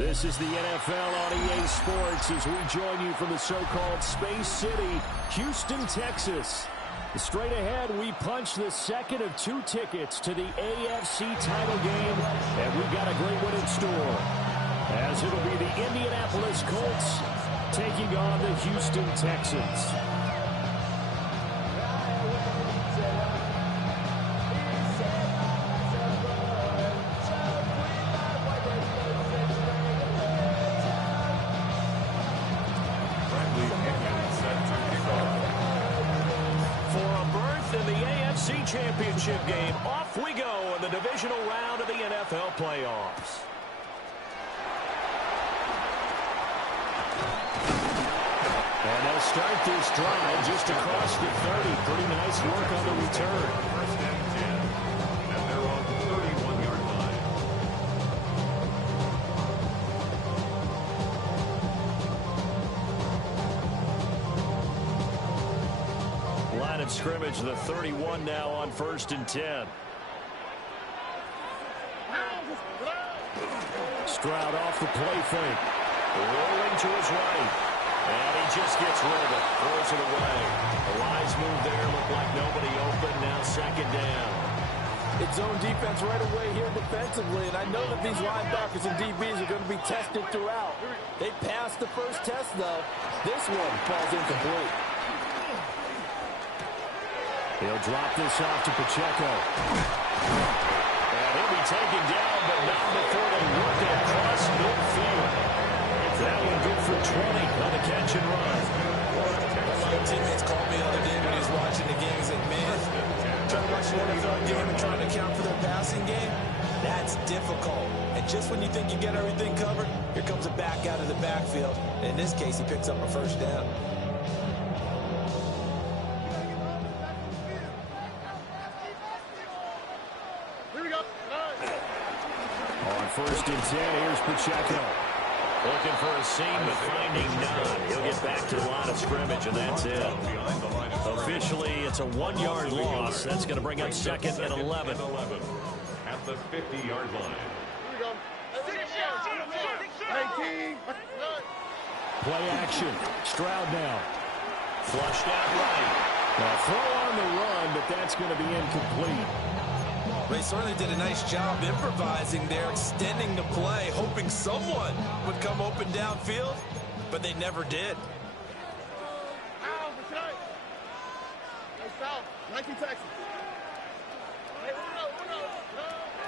This is the NFL on EA Sports as we join you from the so-called Space City, Houston, Texas. Straight ahead, we punch the second of 2 tickets to the AFC title game, and we've got a great one in store, as it'll be the Indianapolis Colts taking on the Houston Texans. Championship game. Off we go in the divisional round of the NFL playoffs. And they'll start this drive just across the 30. Pretty nice work on the return. First and 10. And they're on the 31-yard line. Line of scrimmage, the 31 now on 1st and 10. Stroud off the play fake. Rolling to his right. And he just gets rid of it. Throws it away. The Lions move there. Look like nobody open. Now 2nd down. It's zone defense right away here defensively. And I know that these linebackers and DBs are going to be tested throughout. They passed the first test, though. This one falls incomplete. He'll drop this off to Pacheco. And he'll be taken down, but not before they work it across midfield. That one good for 20 on the catch and run. One of my teammates called me the other day when he was watching the game. He said, man, trying to watch an NFL game and trying to account for their passing game, that's difficult. And just when you think you get everything covered, here comes a back out of the backfield. And in this case, he picks up a first down. On 1st and 10, here's Pacheco. Looking for a seam, but finding none. He'll get back to the line of scrimmage, and that's it. Officially, it's a 1-yard loss. That's going to bring up 2nd and 11. At the 50-yard line. Play action. Stroud now. Flushed out right. Now throw on the run, but that's going to be incomplete. They certainly did a nice job improvising there, extending the play, hoping someone would come open downfield, but they never did.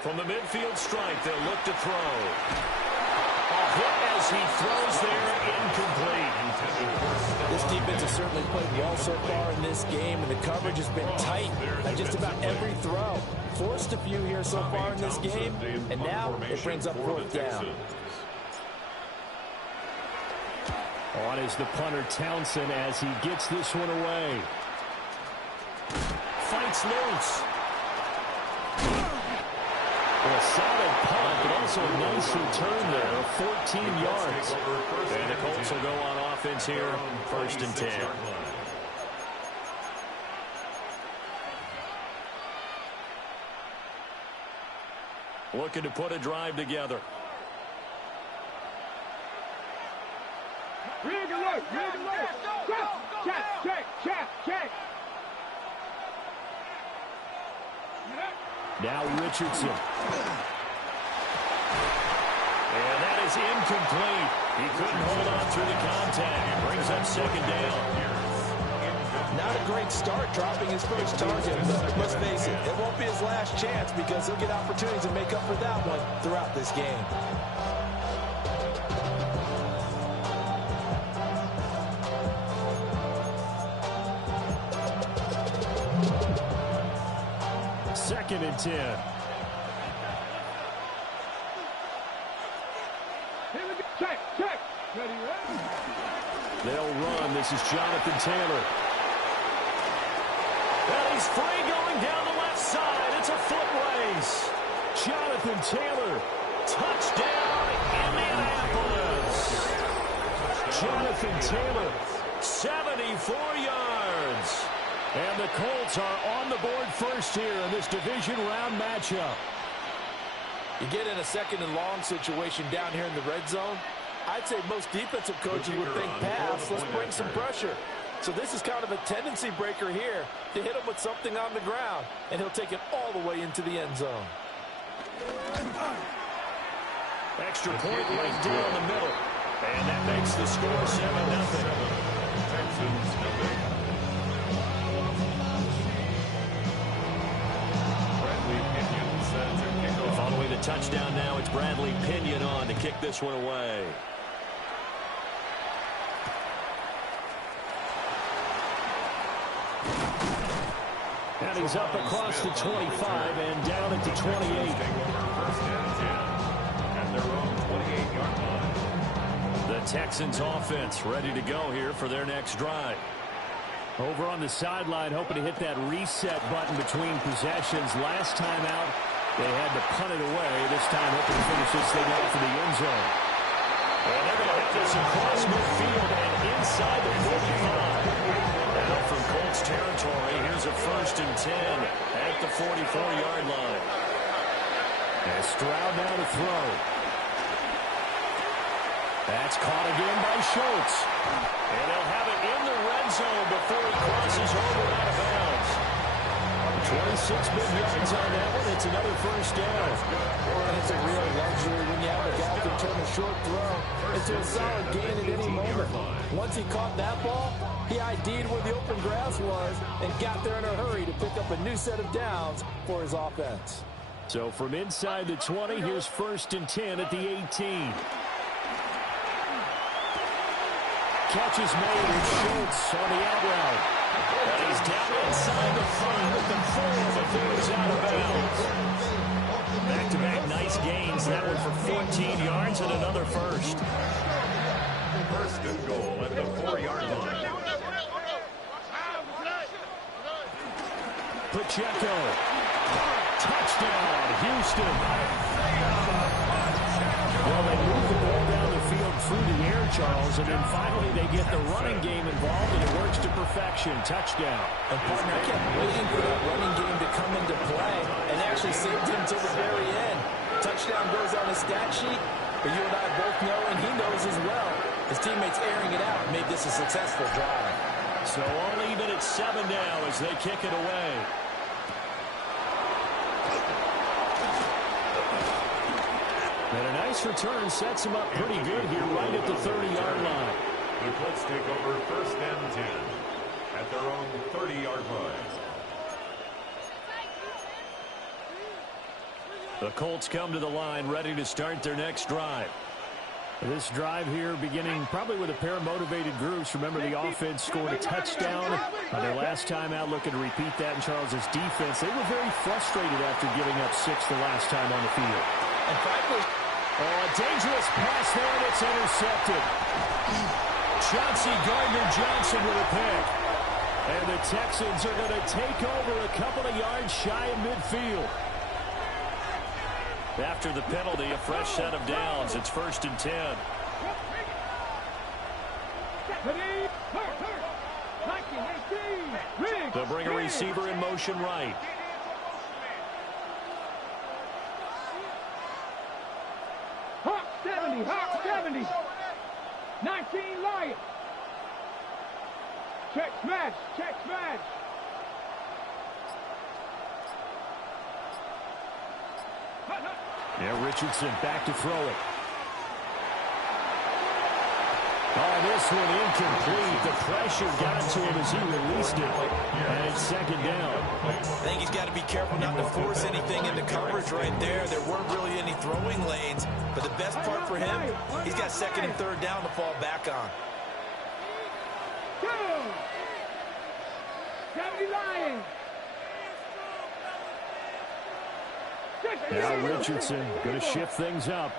From the midfield strike, they'll look to throw. A hit as he throws there, incomplete. This defense has certainly played well so far in this game, and the coverage has been tight on just about every throw. Forced a few here so far in this game, and now it brings up 4th down. On is the punter Townsend as he gets this one away. Fights loose. A solid punt, but also a nice return there of 14 yards. And the Colts will go on offense here, 1st and 10. Looking to put a drive together. Now Richardson. And that is incomplete. He couldn't hold on through the contact. Brings up 2nd down. Not a great start dropping his first target, but let's face it, it won't be his last chance because he'll get opportunities to make up for that one throughout this game. Second and 10. They'll run. This is Jonathan Taylor. And he's free going down the left side. It's a foot race. Jonathan Taylor. Touchdown, Indianapolis. Jonathan Taylor. 74 yards. And the Colts are on the board first here in this division round matchup. You get in a second and long situation down here in the red zone, I'd say most defensive coaches would think pass, let's bring some pressure. So this is kind of a tendency breaker here to hit him with something on the ground, and he'll take it all the way into the end zone. Extra point right down the middle. And that makes the score 7-0. Texans nothing. Bradley Pinion set to kick off. Following the touchdown now, it's Bradley Pinion on to kick this one away. And he's up across the 25 and down at the 28. First and 10 at their own 28-yard line. The Texans offense ready to go here for their next drive. Over on the sideline, hoping to hit that reset button between possessions. Last time out, they had to punt it away. This time, hoping to finish this thing off in the end zone. And they're going to have this across midfield and inside the 45. Now from Colts territory, here's a 1st and 10 at the 44-yard line. And Stroud now to throw. That's caught again by Schultz. And they'll have it in the red zone before he crosses over out of bounds. 26 big yards on that one. It's another first down. And it's a real luxury when you have a guy who can turn a short throw into a solid gain at any moment. Once he caught that ball, he ID'd where the open grass was and got there in a hurry to pick up a new set of downs for his offense. So from inside the 20, here's 1st and 10 at the 18. Catch is made, and Schultz on the out route. And he's down inside the 5 at the 4 before he's out of bounds. Back-to-back nice gains. That one for 14 yards and another first. First and goal at the 4-yard line. Pacheco. Touchdown, Houston. Well, they move the ball down the field through the air, Charles, and then finally they get the running game involved, and it works to perfection. Touchdown. And partner, I kept waiting for that running game to come into play, and actually saved him till the very end. Touchdown goes on his stat sheet, but you and I both know, and he knows as well, his teammates airing it out made this a successful drive. So all even at 7 now as they kick it away. And a nice return sets him up pretty good here right at the 30-yard line. The Colts take over 1st and 10 at their own 30-yard line. The Colts come to the line ready to start their next drive. This drive here beginning probably with a pair of motivated groups. Remember, the offense scored a touchdown on their last time out, looking to repeat that in Charles's defense. They were very frustrated after giving up 6 the last time on the field. And frankly, a dangerous pass there, and it's intercepted. Chauncey Gardner-Johnson with a pick. And the Texans are going to take over a couple of yards shy of midfield. After the penalty, a fresh set of downs. It's 1st and 10. They'll bring a receiver in motion right. Hawk 70, Hawk 70. 19 Lions. Check smash, check smash. Yeah, Richardson back to throw it. Oh, this one incomplete. The pressure got to him as he released it. And it's 2nd down. I think he's got to be careful not to force anything into coverage right there. There weren't really any throwing lanes. But the best part for him, he's got 2nd and 3rd down to fall back on. 70 Lions. Now Richardson going to shift things up.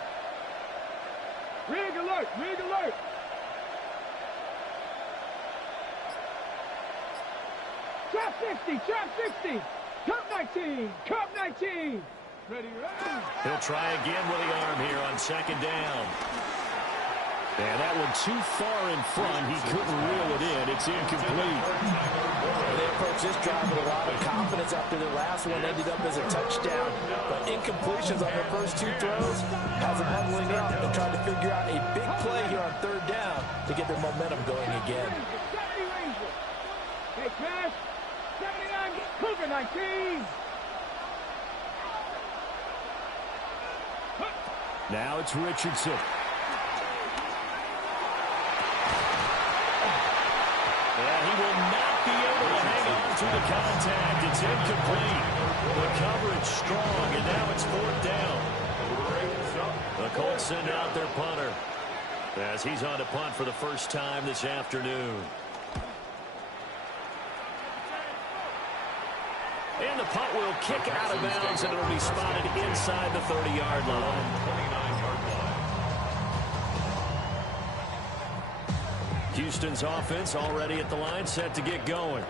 Rig alert, rig alert. Trap 60, trap 60. Cup 19, cup 19. Ready, He'll try again with the arm here on 2nd down. And that one too far in front. He couldn't reel it in. It's incomplete. They approached this drive with a lot of confidence after their last one ended up as a touchdown. But incompletions on their first two throws has them huddling up and trying to figure out a big play here on third down to get their momentum going again. Big pass. 79, Cougar 19. Now it's Richardson. And he will not be able to hang on to the contact. It's incomplete. The coverage strong, and now it's fourth down. The Colts send out their punter as he's on to punt for the first time this afternoon. And the punt will kick out of bounds, and it'll be spotted inside the 30-yard line. 29-yard line. Houston's offense already at the line, set to get going.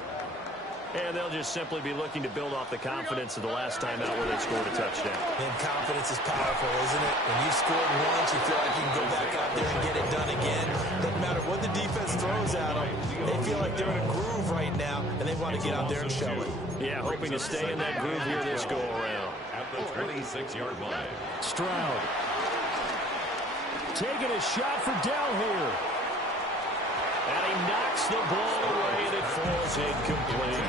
And they'll just simply be looking to build off the confidence of the last time out where they scored a touchdown. And confidence is powerful, isn't it? When you've scored once, you feel like you can go back out there and get it done again. Doesn't matter what the defense throws at them. They feel like they're in a groove right now, and they want to get out there and show it. Yeah, hoping to stay in that groove here this go-around. At the 26-yard line. Stroud taking a shot for Dell here. And he knocks the ball away, and it falls incomplete.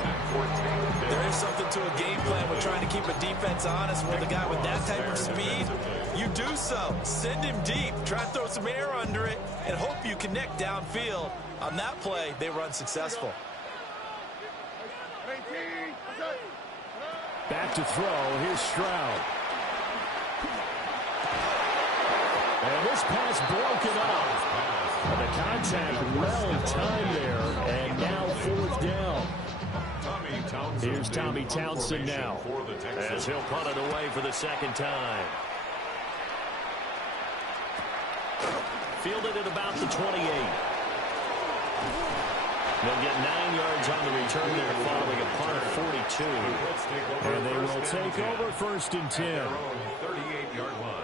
There is something to a game plan with trying to keep a defense honest. With a guy with that type of speed, you do so. Send him deep. Try to throw some air under it and hope you connect downfield. On that play, they were unsuccessful. Back to throw. Here's Stroud. And this pass broken up. And the contact well timed there. And now fourth down. Here's Tommy Townsend now as he'll punt it away for the second time. Fielded at about the 28. They'll get 9 yards on the return there following a punt of 42. And they will take over first and 10.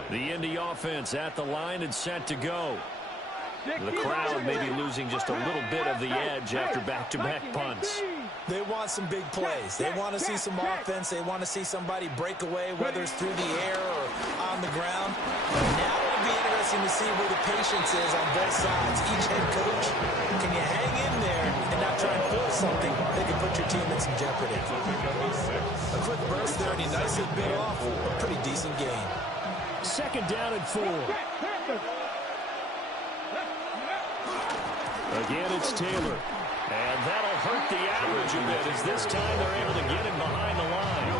The Indy offense at the line and set to go. The crowd may be losing just a little bit of the edge after back-to-back punts. They want some big plays. They want to see some offense. They want to see somebody break away, whether it's through the air or on the ground. Now it'll be interesting to see where the patience is on both sides. Each head coach, can you hang in there and not try and pull something that can put your team in some jeopardy? A quick burst there, and he nicely bit off a pretty decent game. Second down and 4. Again, it's Taylor. And that'll hurt the average a bit as this time they're able to get him behind the line.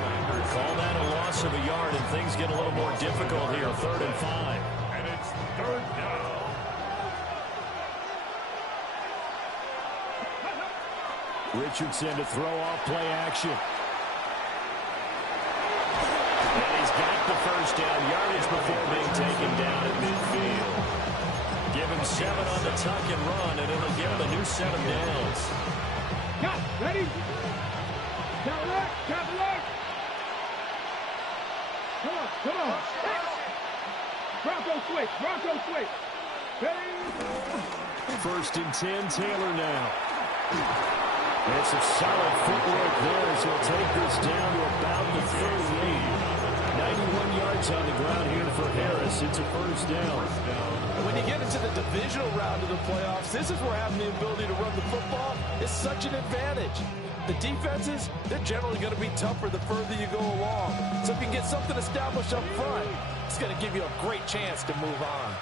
Call that a loss of a yard, and things get a little more difficult here. 3rd and 5. And it's 3rd down. Richardson to throw off play action. And he's got the first down yardage before being taken down at midfield. Give him 7 on the tuck and run, and it'll give him a new set of downs. Got ready. Top alert. Top alert. Come on. Come on. Bronco switch. Bronco switch. Ready. First and 10, Taylor now. And some solid footwork there as he'll take this down to about the 38. 91 yards on the ground here for Harris. It's a first down. When you get into the divisional round of the playoffs, this is where having the ability to run the football is such an advantage. The defenses, they're generally going to be tougher the further you go along. So if you can get something established up front, it's going to give you a great chance to move on.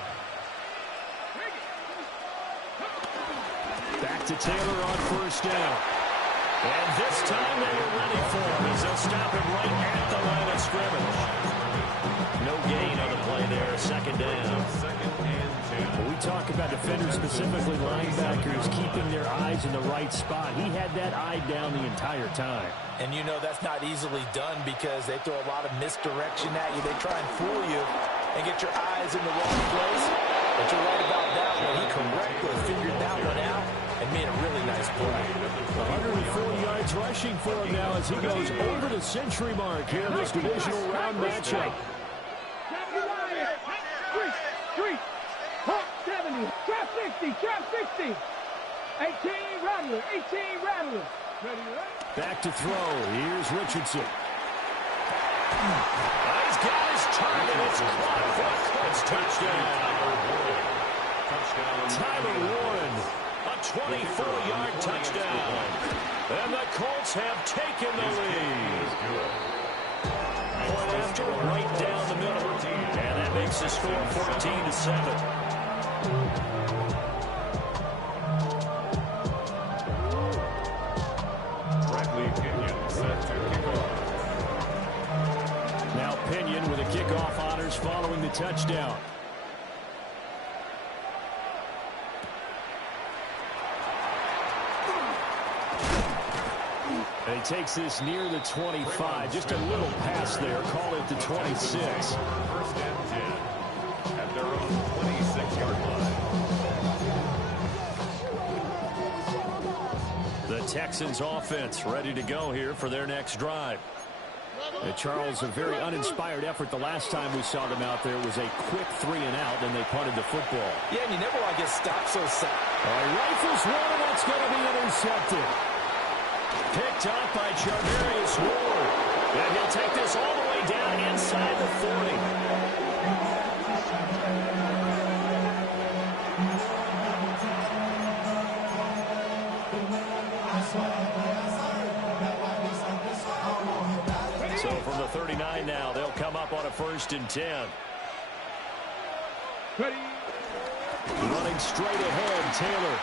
Back to Taylor on first down. And this time they were ready for him as they'll stop him right at the line of scrimmage. No gain on the play there. Second down. When we talk about defenders, specifically linebackers, keeping their eyes in the right spot, he had that eye down the entire time. And you know that's not easily done because they throw a lot of misdirection at you. They try and fool you and get your eyes in the wrong place. But you're right about that one. He correctly figured that one out and made a really nice play. 140 yards rushing for him now as he goes over the century mark here in this divisional round matchup. 3, 4, 7. 70. Trap 60. Trap 60. 18 Rattler. 18 Rattler. Ready, right? Back to throw. Here's Richardson. He's got his target. It's caught for a Colts touchdown. Tyler Warren, a 24-yard touchdown. And the Colts have taken the lead. Point after, right down the middle. And that makes the score 14-7. Now Pinion with a kickoff honors following the touchdown. And he takes this near the 25. Just a little pass there. Call it the 26. First and 10 at their own 26-yard line. The Texans offense ready to go here for their next drive. And Charles, a very uninspired effort the last time we saw them out there was a quick 3-and-out, and they punted the football. Yeah, and you never want to get stopped so sad. Rifles one, and that's going to be intercepted. Picked up by Charvarius Ward. And he'll take this all the way down inside the 40. So from the 39 now, they'll come up on a 1st and 10. Ready. Running straight ahead, Taylor.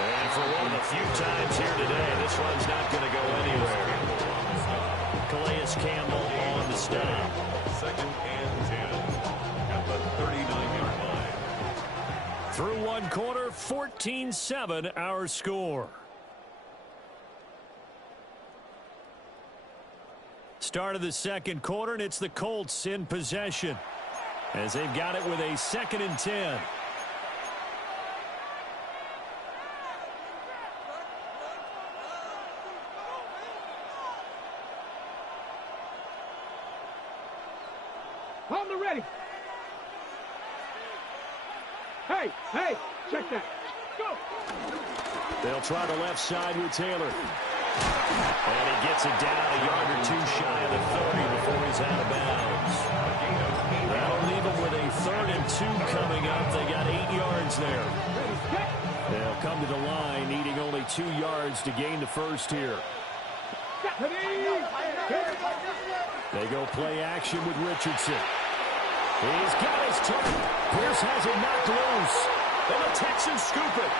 And for one of the few times here today, this one's not going to go anywhere. Calais Campbell on the stop. 2nd and 10 at the 39-yard line. Through one quarter, 14-7 our score. Start of the second quarter, and it's the Colts in possession as they've got it with a 2nd and 10. On the ready. Hey, check that. Go. They'll try the left side with Taylor. And he gets it down a yard or two shy of the 30 before he's out of bounds. That'll leave him with a 3rd and 2 coming up. They got 8 yards there. They'll come to the line, needing only 2 yards to gain the first here. They go play action with Richardson. He's got his target. Pierce has it knocked loose. And the Texans scoop it.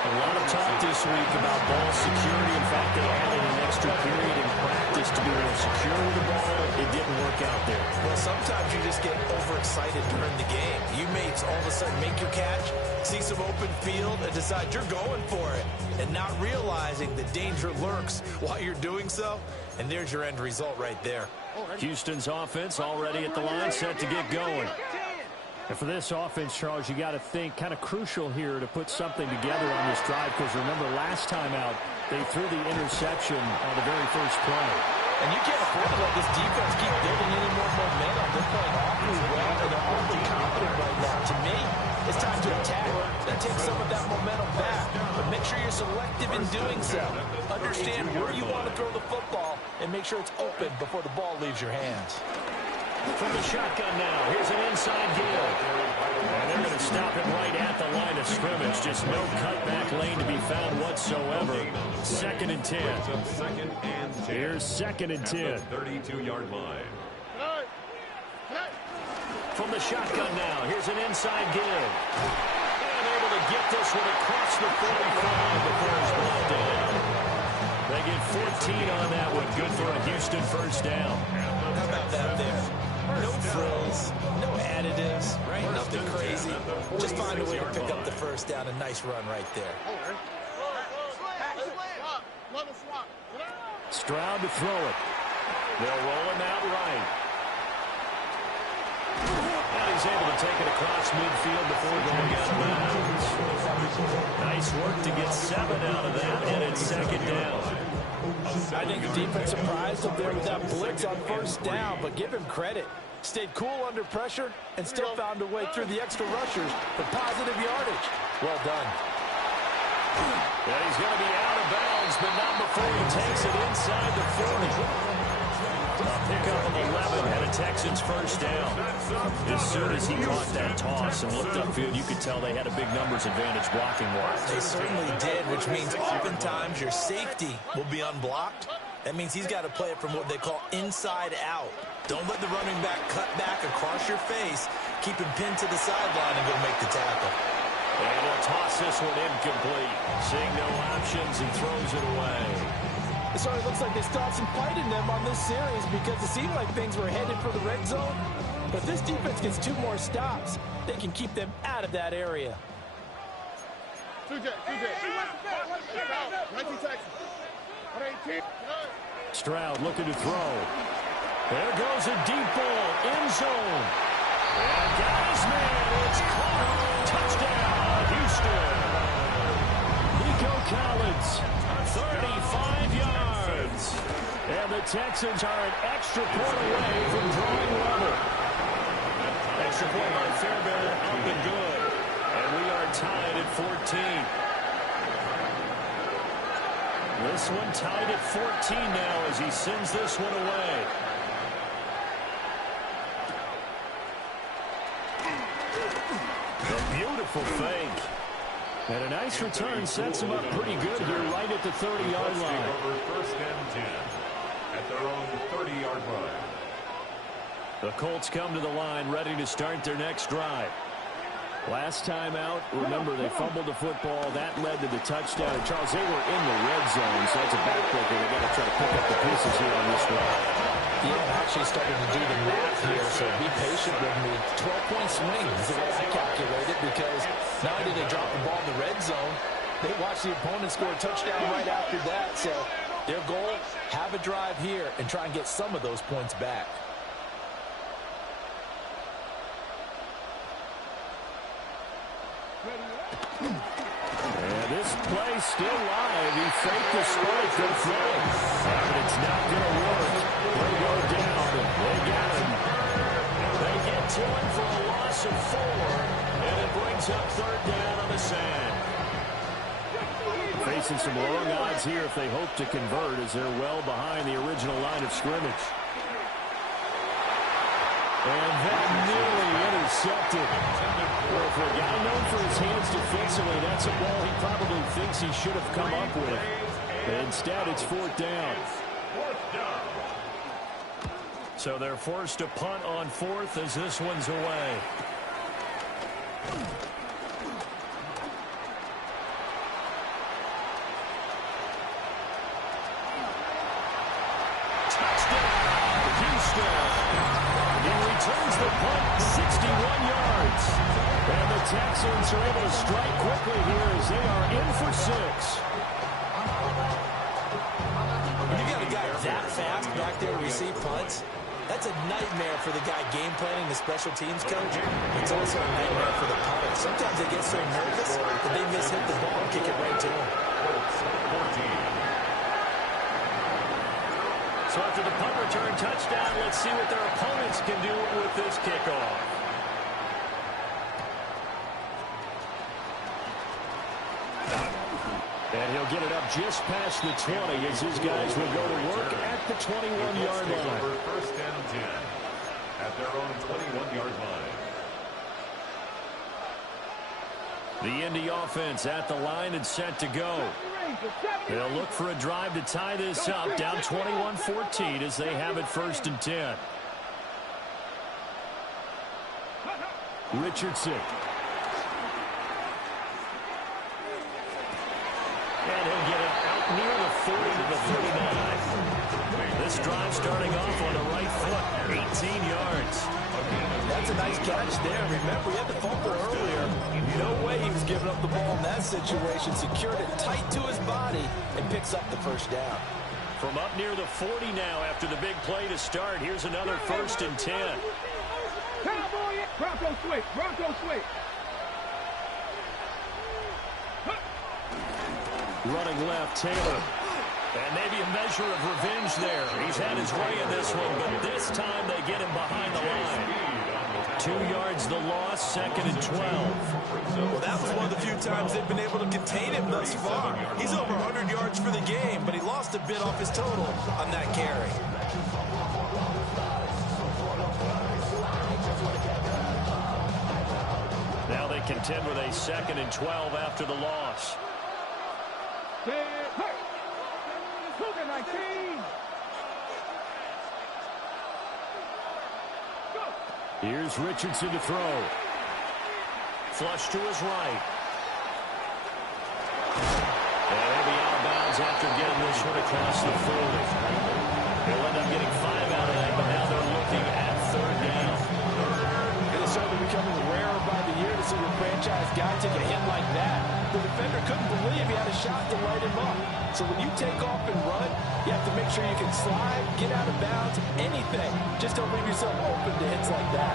A lot of talk this week about ball security. In fact, they added an extra period in practice to be more secure with the ball. It didn't work out there. Well, sometimes you just get overexcited during the game. You may all of a sudden make your catch, see some open field, and decide you're going for it, and not realizing the danger lurks while you're doing so. And there's your end result right there. Houston's offense already at the line, set to get going. And for this offense, Charles, you got to think kind of crucial here to put something together on this drive, because remember last time out they threw the interception on the very first play. And you can't afford to let this defense keep building any more momentum. They're playing awfully well, and they're awfully confident right now. To me, it's time to attack. That takes some of that momentum back, but make sure you're selective in doing so. Understand where you want to throw the football, and make sure it's open before the ball leaves your hands. From the shotgun now, here's an inside give. And they're going to stop it right at the line of scrimmage. Just no cutback lane to be found whatsoever. 2nd and 10. Second and 10. Here's 2nd and 10. 32-yard line. From the shotgun now, here's an inside give. And able to get this one across the 45 before he's brought down. They get 14 on that one. Good for a Houston first down. How about that there? No frills, no additives, right? Nothing crazy. Just find a way to pick up the first down. A nice run right there. Stroud to throw it. They'll roll him out right. And he's able to take it across midfield before going out of bounds. Nice work to get 7 out of that, and it's 2nd down. I think the defense surprised him there with that blitz on first down, but give him credit. Stayed cool under pressure and still found a way through the extra rushers for positive yardage. Well done. And he's going to be out of bounds, but not before he takes it inside the 40. A pickup of 11 and a Texans first down. As soon as he caught that toss and looked upfield, you could tell they had a big numbers advantage blocking-wise. They certainly did, which means oftentimes your safety will be unblocked. That means he's got to play it from what they call inside out. Don't let the running back cut back across your face. Keep him pinned to the sideline and go make the tackle. And he'll toss this one incomplete. Seeing no options, he throws it away. It certainly looks like they still have some fight in them on this series because it seemed like things were headed for the red zone. But if this defense gets 2 more stops, they can keep them out of that area. Stroud looking to throw. There goes a deep ball, end zone. And got his man, it's caught. Touchdown, Houston. Nico Collins, 35 yards. And the Texans are an extra point away from drawing level. Extra point by Fairbairn, up and good. And we are tied at 14. This one tied at 14 now as he sends this one away. A beautiful fake. And a nice return sets him up pretty good here right at the 30-yard line. First and 10 at their own 30-yard line. The Colts come to the line ready to start their next drive. Last time out, remember, they fumbled the football. That led to the touchdown. And Charles, they were in the red zone, so that's a backbreaker. They got to try to pick up the pieces here on this drive. Yeah, I'm actually starting to do the math here, so be patient with me. 12-point swing is the way I calculate it because not only did they drop the ball in the red zone, they watched the opponent score a touchdown right after that. So their goal, have a drive here and try and get some of those points back. And this play still live. He faked the spike and throw. But it's not going to work. They go down. They got him. They get to him for a loss of 4. And it brings up third down on the sand. Facing some long odds here if they hope to convert as they're well behind the original line of scrimmage. And that nearly intercepted. Well, for a guy known for his hands defensively, that's a ball he probably thinks he should have come up with. Instead, it's fourth down. So they're forced to punt on fourth as this one's away. Touchdown, Houston. He returns the punt 61 yards. And the Texans are able to strike quickly here as they are in for 6. When you got a guy that fast back there to receive punts, that's a nightmare for the guy game planning, the special teams coach. It's also a nightmare for the punter. Sometimes they get so nervous that they mishit the ball and kick it right to him. So after the punt return touchdown, let's see what their opponents can do with this kickoff. And he'll get it up just past the 20 as his guys will go to work at the 21-yard line. First and 10 at their own 21-yard line. The Indy offense at the line and set to go. They'll look for a drive to tie this up, down 21-14 as they have it first and 10. Richardson. And he'll get it out near the 40 to the 39. This drive starting off on the right foot, 18 yards. That's a nice catch there. Remember, he had the fumble earlier. No way he was giving up the ball in that situation. Secured it tight to his body and picks up the first down. From up near the 40 now after the big play to start. Here's another first and 10. Cowboy, Bronco switch, Bronco switch. Running left, Taylor. And maybe a measure of revenge there. He's had his way in this one, but this time they get him behind the line. 2 yards the loss, 2nd and 12. Well, that was one of the few times they've been able to contain him thus far. He's over 100 yards for the game, but he lost a bit off his total on that carry. Now they contend with a 2nd and 12 after the loss. Here's Richardson to throw. Flush to his right. And he'll be out of bounds after getting this one across the 40. They'll end up getting 5 out of that, but now they're looking at 3rd down. It is certainly becoming rarer by the year to see a franchise guy take a hit like that. The defender couldn't believe he had a shot to light him up. So when you take off and run, you have to make sure you can slide, get out of bounds, anything. Just don't leave yourself open to hits like that.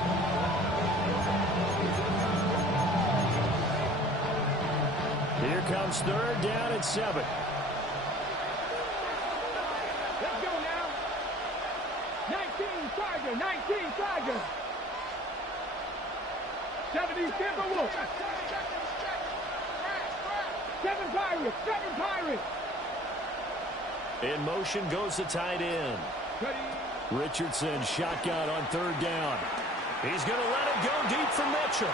Here comes 3rd down and 7. Let's go now. 19 Tiger, 19 Tiger. 70 Timberwolves. 7 Pirates, 7 Pirates. In motion goes the tight end. Richardson shotgun on 3rd down. He's going to let it go deep for Mitchell.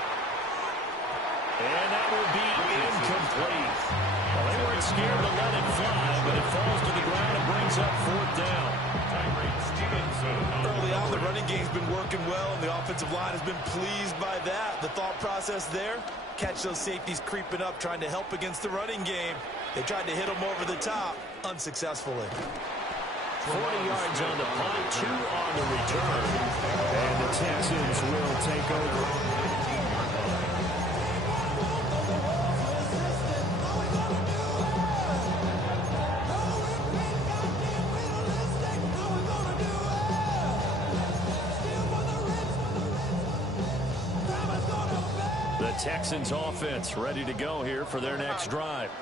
And that will be incomplete. Well, they weren't scared to let it fly, but it falls to the ground and brings up 4th down. Early on, the running game's been working well, and the offensive line has been pleased by that. The thought process there, catch those safeties creeping up, trying to help against the running game. They tried to hit them over the top, unsuccessfully. 40 yards on the punt, 2 on the return. And the Texans will take over. Texans offense ready to go here for their next drive.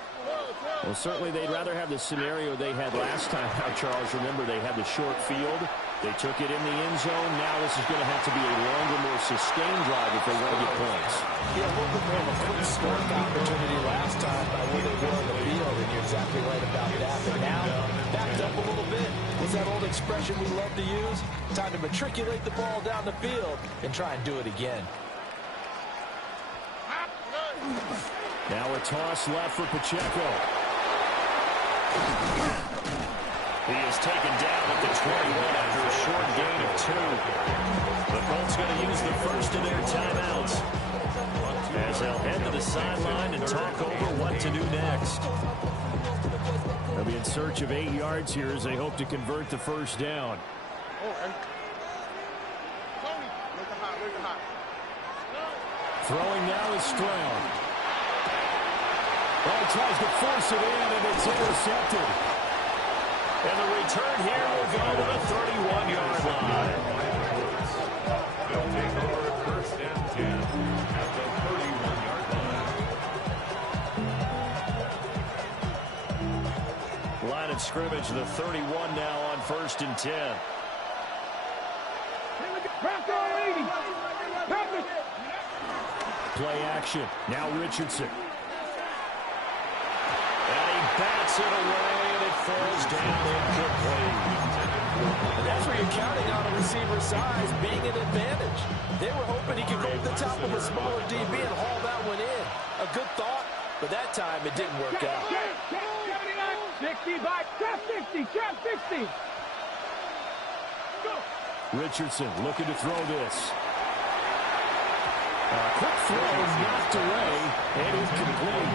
Well, certainly they'd rather have the scenario they had last time. Now, Charles, remember they had the short field. They took it in the end zone. Now this is going to have to be a longer, more sustained drive if they want to get points. Yeah, a little bit more of a quick scoring opportunity last time by where they were on the field, and you're exactly right about that. But now, backed up a little bit. What's that old expression we love to use? Time to matriculate the ball down the field and try and do it again. Now a toss left for Pacheco. He is taken down at the 21 after a short gain of 2. The Colts going to use the first of their timeouts as they'll head to the sideline and talk over what to do next. They'll be in search of 8 yards here as they hope to convert the 1st down. Throwing now is Stroud. Well, he tries to force it in, and it's intercepted. And the return here will go to the 31-yard line. They'll take over 1st and 10 at the 31-yard line. Line of scrimmage, the 31 now on 1st and 10. Play action. Now Richardson. And he bats it away, and it falls down incomplete. And that's where you're counting on a receiver's size being an advantage. They were hoping he could go to the top of a smaller DB and haul that one in. A good thought, but that time it didn't work out. 60 by trap 60, trap 60. Go. Richardson looking to throw this. Quick throw knocked away and incomplete.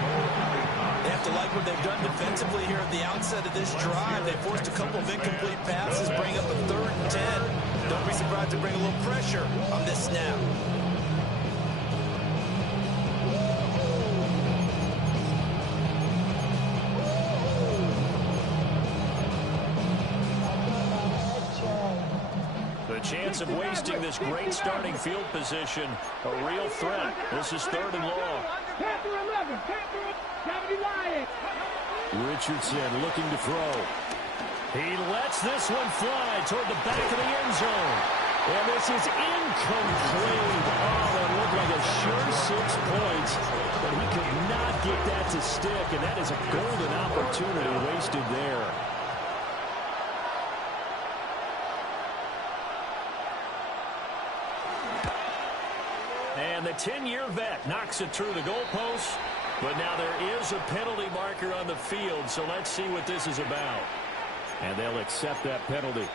They have to like what they've done defensively here at the outset of this drive. They forced a couple of incomplete passes, bring up a 3rd and 10. Don't be surprised to bring a little pressure on this snap. The chance of wasting this great starting field position, a real threat. This is 3rd and long. Panther 11, Panther 70 Lions. Richardson looking to throw. He lets this one fly toward the back of the end zone. And this is incomplete. Oh, that looked like a sure 6 points. But he could not get that to stick. And that is a golden opportunity wasted there. And the 10-year vet knocks it through the goalpost. But now there is a penalty marker on the field. So let's see what this is about. And they'll accept that penalty.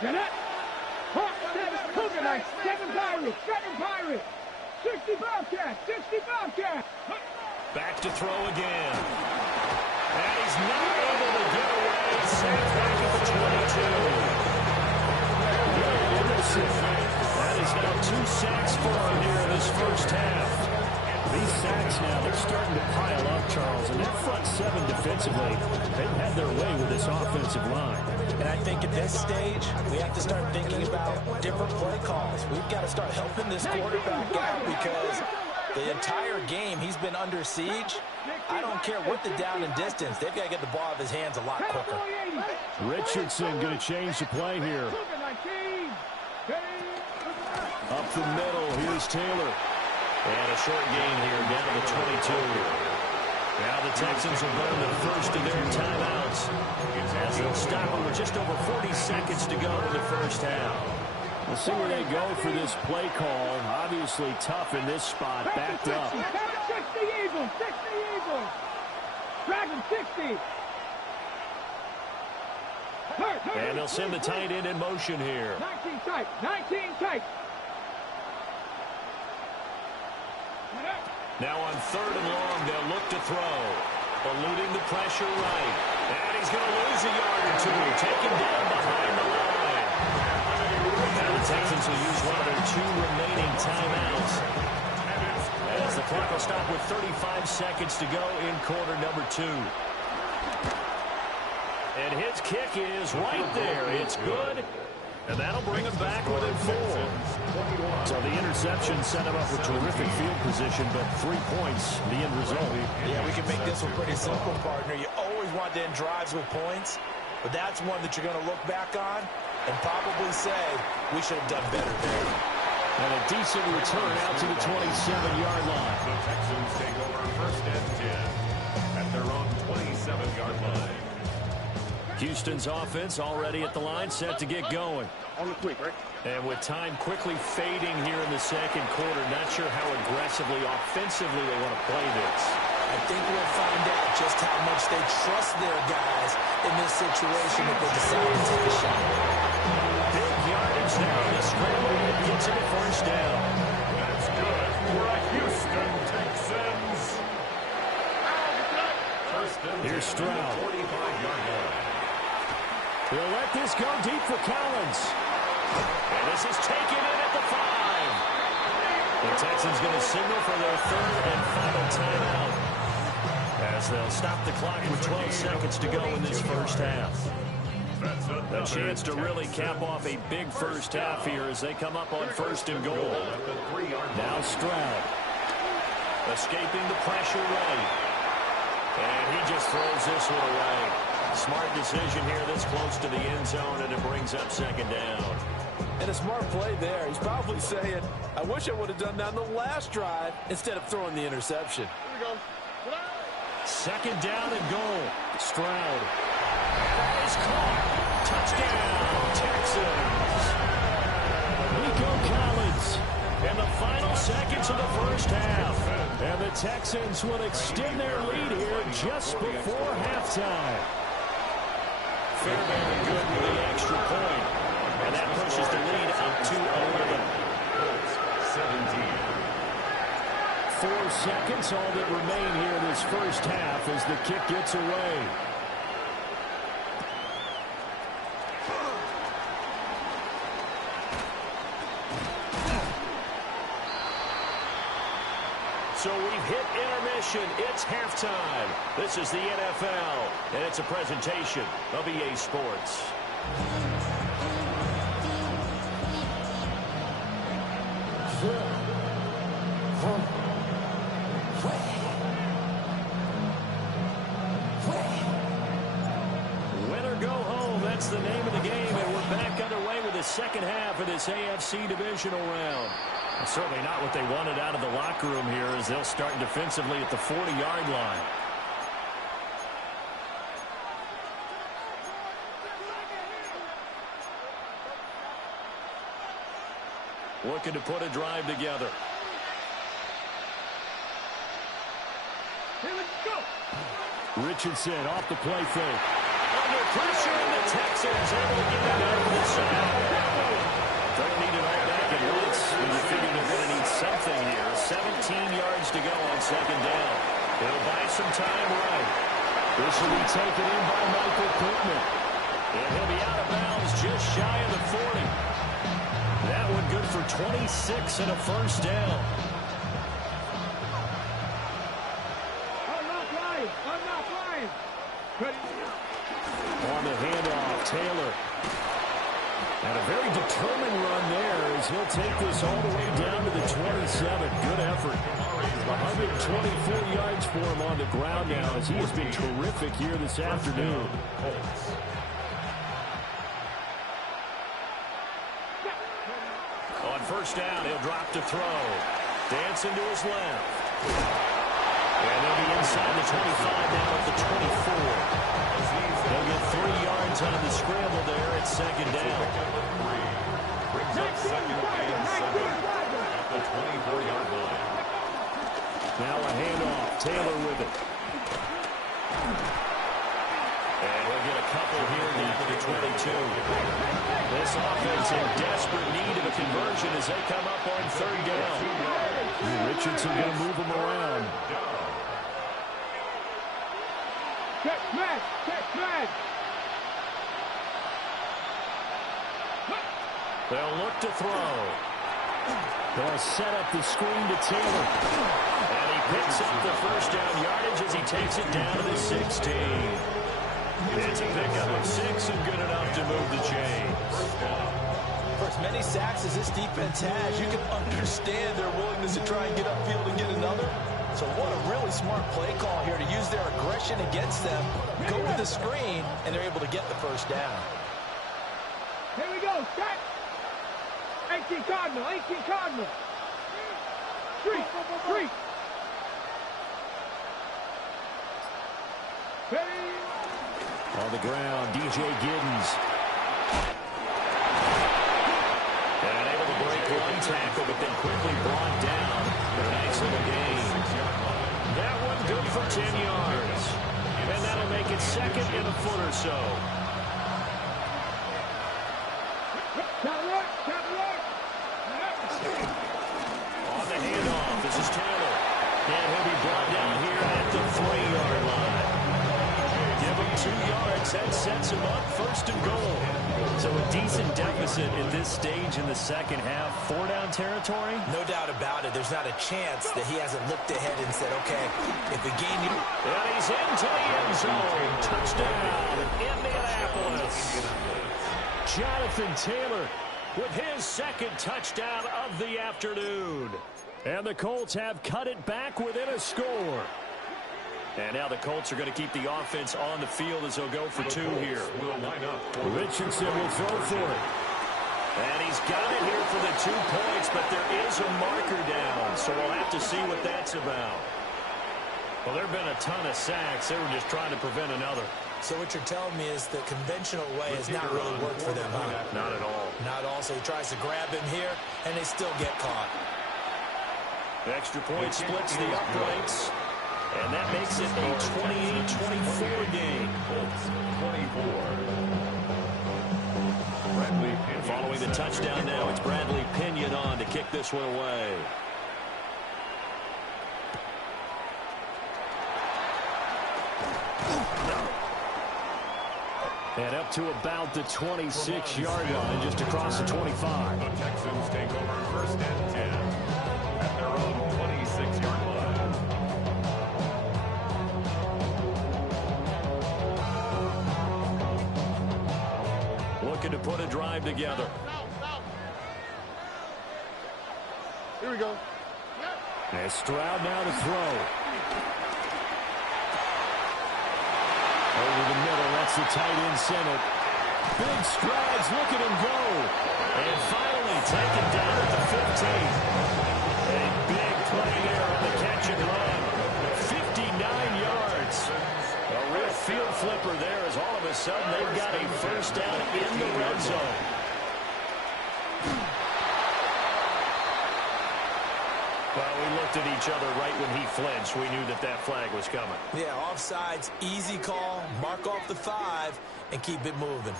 Get it? Hawk 7 Cougars, 7 Pirates, 7 Pirates. 60 Bobcats, 60 Bobcats. Back to throw again. And he's not able to get away. Sacked back at the 22. That is now 2 sacks for him here in this first half. These sacks now, they're starting to pile up, Charles. And that front 7 defensively, they've had their way with this offensive line. And I think at this stage, we have to start thinking about different play calls. We've got to start helping this quarterback out because the entire game he's been under siege. I don't care what the down and distance. They've got to get the ball out of his hands a lot quicker. Richardson going to change the play here. Up the middle, here's Taylor. And a short gain here down to the 22. Now the Texans will burn the first of their timeouts as they'll stop them with just over 40 seconds to go in the first half. We'll see where they go for this play call. Obviously tough in this spot, backed up. 60 Eagles, 60 Eagles. Dragon 60. And they'll send the tight end in motion here. 19 tight, 19 tight. Now on 3rd and long, they'll look to throw. Eluding the pressure right. And he's going to lose a yard or 2. Taken down behind the line. Now the Texans will use one of their 2 remaining timeouts. As the clock will stop with 35 seconds to go in quarter number 2. And his kick is right there. It's good. And that'll bring him back within 4. So the interception set him up with terrific field position, but 3 points, the end result. Yeah, we can make this one pretty simple, partner. You always want to end drives with points, but that's one that you're going to look back on and probably say, we should have done better there. And a decent return out to the 27-yard line. The Texans take over 1st and 10 at their own 27-yard line. Houston's offense already at the line, set to get going. On the quick, right? And with time quickly fading here in the second quarter, not sure how aggressively, offensively they want to play this. I think we'll find out just how much they trust their guys in this situation if they decide to take a shot. Big yardage there on the scramble. Gets it at 1st down. That's good for a Houston Texans. Here's Stroud. 45-yard line. He'll let this go deep for Collins. And this is taken in at the 5. The Texans going to signal for their 3rd and final timeout as they'll stop the clock with 12 seconds to go in this first half. A chance to really cap off a big first half here as they come up on 1st and goal. Now Stroud. Escaping the pressure right. And he just throws this one away. Smart decision here this close to the end zone, and it brings up 2nd down. And a smart play there. He's probably saying, I wish I would have done that on the last drive instead of throwing the interception. Here we go. 2nd down and goal. Stroud. And that is caught. Touchdown, Texans. Nico Collins. In the final seconds of the first half. And the Texans will extend their lead here just before halftime. Fairbairn good with the extra point. And that pushes the lead up to 11. 17. 4 seconds, all that remain here in this first half as the kick gets away. So we've hit intermission. It's halftime. This is the NFL, and it's a presentation of EA Sports. the name of the game, and we're back underway with the second half of this AFC divisional round. Certainly not what they wanted out of the locker room here, as they'll start defensively at the 40-yard line. Looking to put a drive together. Here we go. Richardson off the play fake. Under pressure, and the Texans able to get it out of the side. Don't need it all back at once when you figure they're going to need something here. 17 yards to go on second down. It'll buy some time right. This will be taken in by Michael Pittman. And he'll be out of bounds just shy of the 40. That one good for 26 and a first down. I'm not flying. I'm not flying. On the handoff, Taylor. And a very determined run there as he'll take this all the way down to the 27. Good effort. 124 yards for him on the ground now as he has been terrific here this afternoon. On first down, he'll drop to throw. Dancing to his left. And they'll be inside the 25 now at the 24. They'll get 3 yards on the scramble there at second down. Brings up second and 7 at the 24-yard line. Now a handoff. Taylor with it. And we'll get a couple here down to the 22. This offense in desperate need of a conversion as they come up on third down. Richardson going to move him around. Check smash. Check smash. They'll look to throw. They'll set up the screen to Taylor. And he picks up the first down yardage as he takes it down to the 16. It's a pickup of 6 and good enough to move the chains. For as many sacks as this defense has, you can understand their willingness to try and get upfield and get another. So what a really smart play call here to use their aggression against them, go with the screen, and they're able to get the first down. Here we go. Set. 18 Cardinal. 18 Cardinal. Street. Street. Hey. On the ground, DJ Giddens. And able to break one tackle, but then quickly brought down. But a nice little gain. That one good for 10 yards. And that'll make it second and a foot or so. On the handoff, this is Taylor. And he'll be brought down here at the 3-yard line. Give him 2 yards. That sets him up first and goal. So a decent deficit at this stage in the second half. 4-down territory? No doubt about it. There's not a chance that he hasn't looked ahead and said, okay, if we gain you... And he's into the end zone. Touchdown, Indianapolis. Jonathan Taylor with his second touchdown of the afternoon. And the Colts have cut it back within a score. And now the Colts are going to keep the offense on the field as they'll go for 2 here. Richardson will throw for it. And he's got it here for the 2 points, but there is a marker down, so we'll have to see what that's about. Well, there have been a ton of sacks. They were just trying to prevent another. So what you're telling me is the conventional way has not really worked for them, huh? Not at all. Not all. So he tries to grab him here, and they still get caught. The extra point splits the uprights, and that makes it a 28-24 game. 24. Following the touchdown now, it's Bradley Pinion on to kick this one away. And up to about the 26-yard line, just across the 25. The Texans take over first and 10 at their own 26-yard line. Looking to put a drive together. Here we go. And Stroud now to throw. Over the middle, that's the tight end center. Big strides. Look at him go. And finally taken down at the 15. A big play there on the catch and run. 59 yards. A real field flipper there as all of a sudden they've got a first down in the red zone. Well, we looked at each other right when he flinched. We knew that that flag was coming. Yeah, offsides, easy call, mark off the 5, and keep it moving.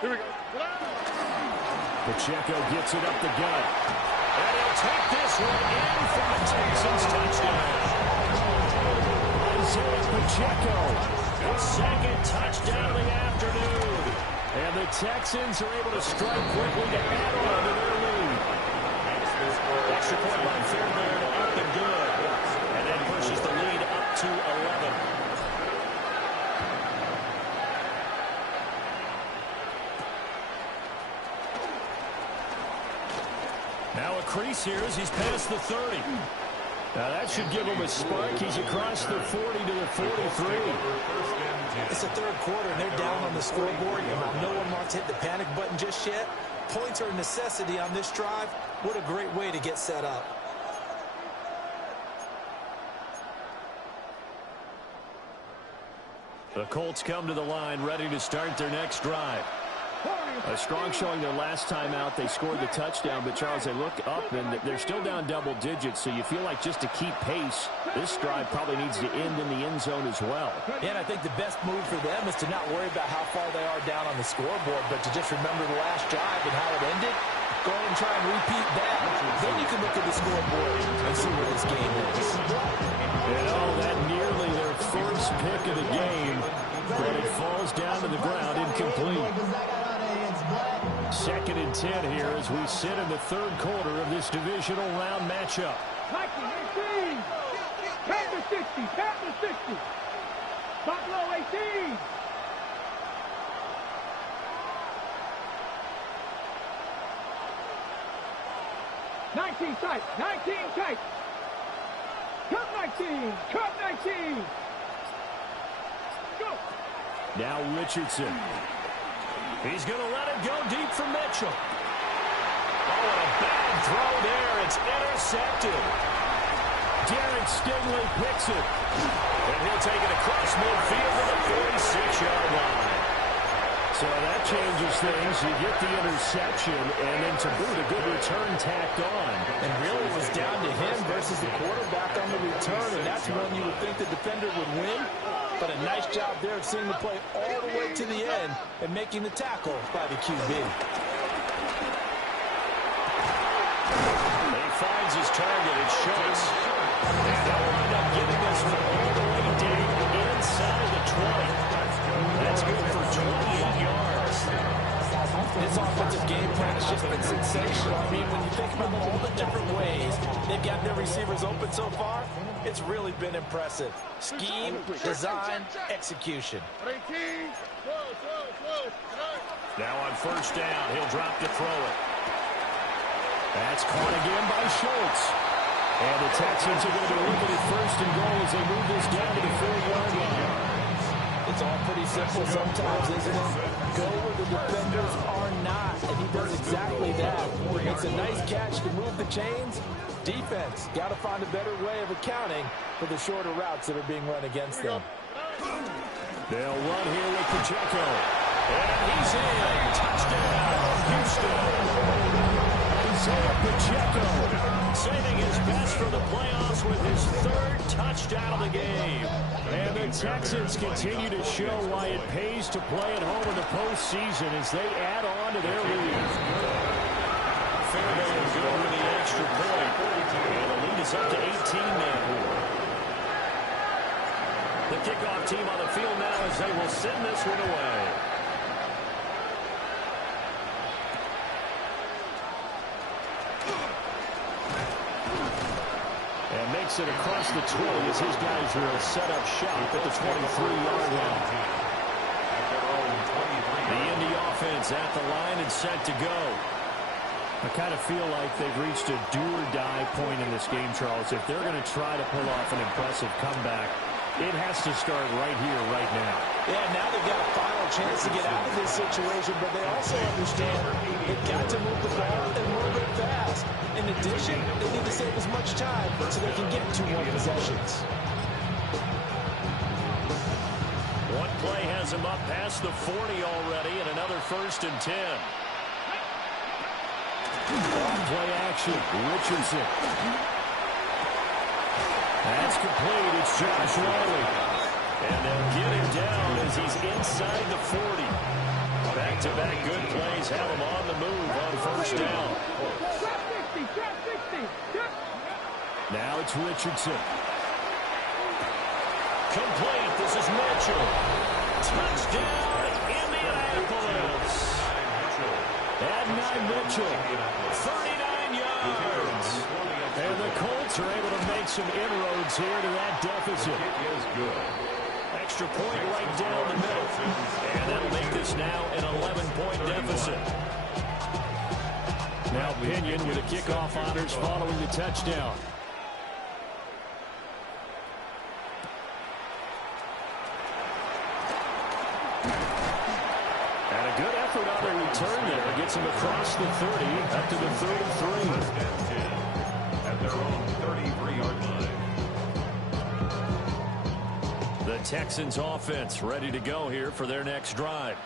Here we go. Pacheco gets it up the gut. And he'll take this one in for the Texans touchdown. Isaiah Pacheco. His second touchdown of the afternoon. And the Texans are able to strike quickly to add on to their lead. Extra point by Fairbairn up and good. And that pushes the lead up to 11. Now a crease here as he's past the 30. Now that should give him a spark. He's across the 40 to the 43. It's the third quarter, and they're down on the scoreboard. And while no one wants to hit the panic button just yet, points are a necessity on this drive. What a great way to get set up. The Colts come to the line, ready to start their next drive. A strong showing their last time out. They scored the touchdown, but Charles, they look up and they're still down double digits, so you feel like just to keep pace, this drive probably needs to end in the end zone as well. Yeah, and I think the best move for them is to not worry about how far they are down on the scoreboard, but to just remember the last drive and how it ended. Go ahead and try and repeat that. Then you can look at the scoreboard and see where this game is. And oh, that nearly their first pick of the game, but it falls down to the ground incomplete. 2nd and 10 here as we sit in the third quarter of this divisional round matchup. 19, 18. Count to 60. Count to 60. Buffalo 18. Tight. 19 tight. Cut 19. Cut 19. Go. Now Richardson. He's going to let it go deep for Mitchell. Oh, and a bad throw there. It's intercepted. Derek Stingley picks it. And he'll take it across midfield to the 46-yard line. So that changes things. You get the interception, and then to boot, a good return tacked on. And really it was down to him versus the quarterback on the return, and that's when you would think the defender would win. But a nice job there of seeing the play all the way to the end and making the tackle by the QB. He finds his target. It's Schultz. And they'll wind up getting this one all the way down inside the 20. That's good for 28 yards. This offensive game plan has just been sensational. I mean, when you think about all the different ways they've got their receivers open so far, it's really been impressive. Scheme, design, execution. Now on first down, he'll drop to throw it. That's caught again by Schultz. And the Texans are going to be looking at first and goal as they move this down to the 4-yard line. It's all pretty simple sometimes, isn't it? Go where the defenders are not, and he does exactly that. It's a nice catch to move the chains. Defense, got to find a better way of accounting for the shorter routes that are being run against them. They'll run here with Pacheco. And he's in. Touchdown, Houston. Isaiah Pacheco saving his best for the playoffs with his third touchdown of the game. And the Texans continue to show why it pays to play at home in the postseason as they add on to their lead. Fairbairn good with the extra point. And the lead is up to 18 now. The kickoff team on the field now as they will send this one away. And makes it across the 20 as his guys will set up shop at the 23-yard line. The Indy offense at the line and set to go. I kind of feel like they've reached a do-or-die point in this game, Charles. If they're going to try to pull off an impressive comeback, It has to start right here, right now. Yeah, now they've got a final chance to get out of this situation, but they also understand they've got to move the ball and move it fast. In addition, they need to save as much time so they can get 2 more possessions. One play has him up past the 40 already, and another 1st and 10. Play action. Richardson. That's complete. It's Josh Wally. And they'll get him down as he's inside the 40. Back-to-back good plays have him on the move on 1st down. Now it's Richardson. Complete. This is Mitchell. Touchdown, Indianapolis. Add 9 Mitchell. 39 yards. And the Colts are able to make some inroads here to that deficit. Extra point right down the middle. And that'll make this now an 11-point deficit. Now Pinion with the kickoff honors following the touchdown. And a good effort on the return there. Gets him across the 30, up to the 33. At their own 33-yard line. The Texans offense ready to go here for their next drive.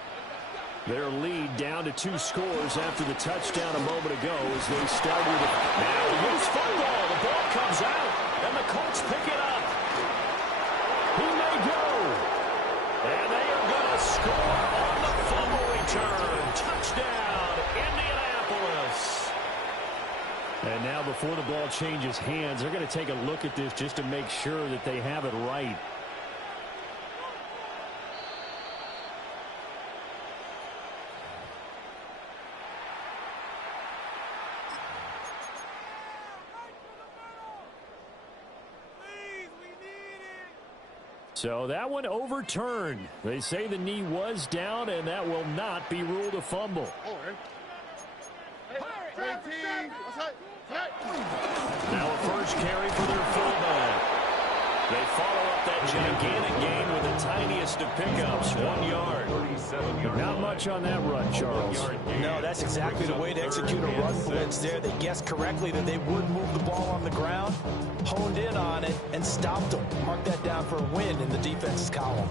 Their lead down to 2 scores after the touchdown a moment ago as they started. Now loose football. The ball comes out, and the Colts pick it up. He may go. And they are going to score on the fumble return. Touchdown, Indianapolis. And now before the ball changes hands, they're going to take a look at this just to make sure that they have it right. So that one overturned. They say the knee was down, and that will not be ruled a fumble. Now a first carry for their fullback. They follow up that gigantic gain with the tiniest of pickups, 1 yard. Not much on that run, Charles. No, that's exactly the way to execute a run blitz there. They guessed correctly that they would move the ball on the ground, honed in on it, and stopped them. Mark that down for a win in the defense's column.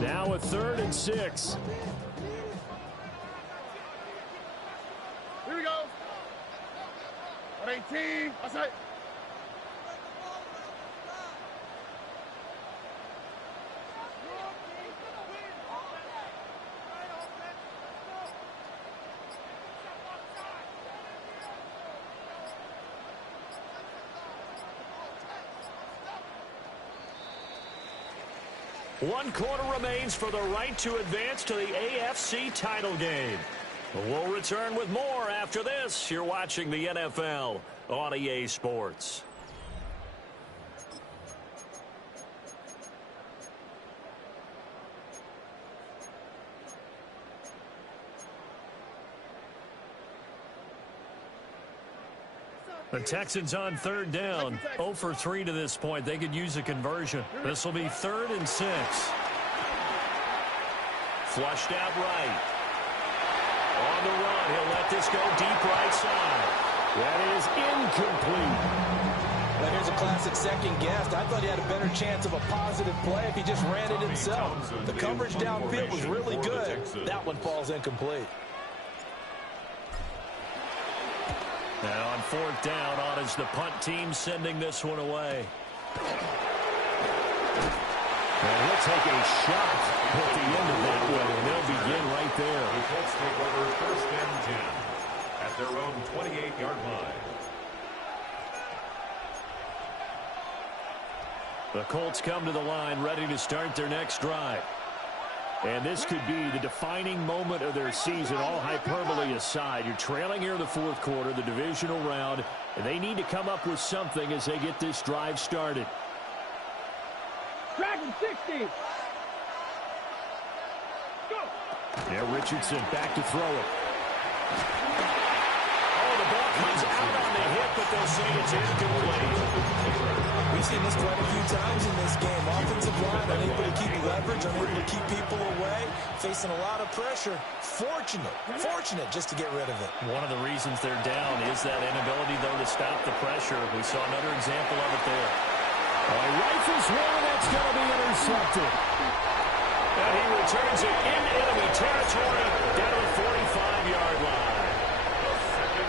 Now a 3rd and 6. Here we go. 18. Outside. One quarter remains for the right to advance to the AFC title game. We'll return with more after this. You're watching the NFL on EA Sports. The Texans on 3rd down. 0 for 3 to this point. They could use a conversion. This will be 3rd and 6. Flushed out right. On the run, he'll let this go deep right side. That is incomplete. Now here's a classic second guess. I thought he had a better chance of a positive play if he just ran it himself. The coverage downfield was really good. That one falls incomplete. Now on 4th down, on is the punt team sending this one away. And he'll take a shot at the end of that one, and they'll begin right there. The Colts take over 1st and 10 at their own 28-yard line. The Colts come to the line ready to start their next drive. And this could be the defining moment of their season, all hyperbole aside. You're trailing here in the 4th quarter, the divisional round, and they need to come up with something as they get this drive started. Dragon 60. Go. Now Richardson back to throw it. The ball comes out on the hit, but they'll say it's incomplete. We've seen this quite a few times in this game. Offensive line unable to keep leverage, unable to keep people away, facing a lot of pressure. Fortunate just to get rid of it. One of the reasons they're down is that inability, though, to stop the pressure. We saw another example of it there. He rifles one, that's going to be intercepted. And he returns it in enemy territory down to the 45-yard line.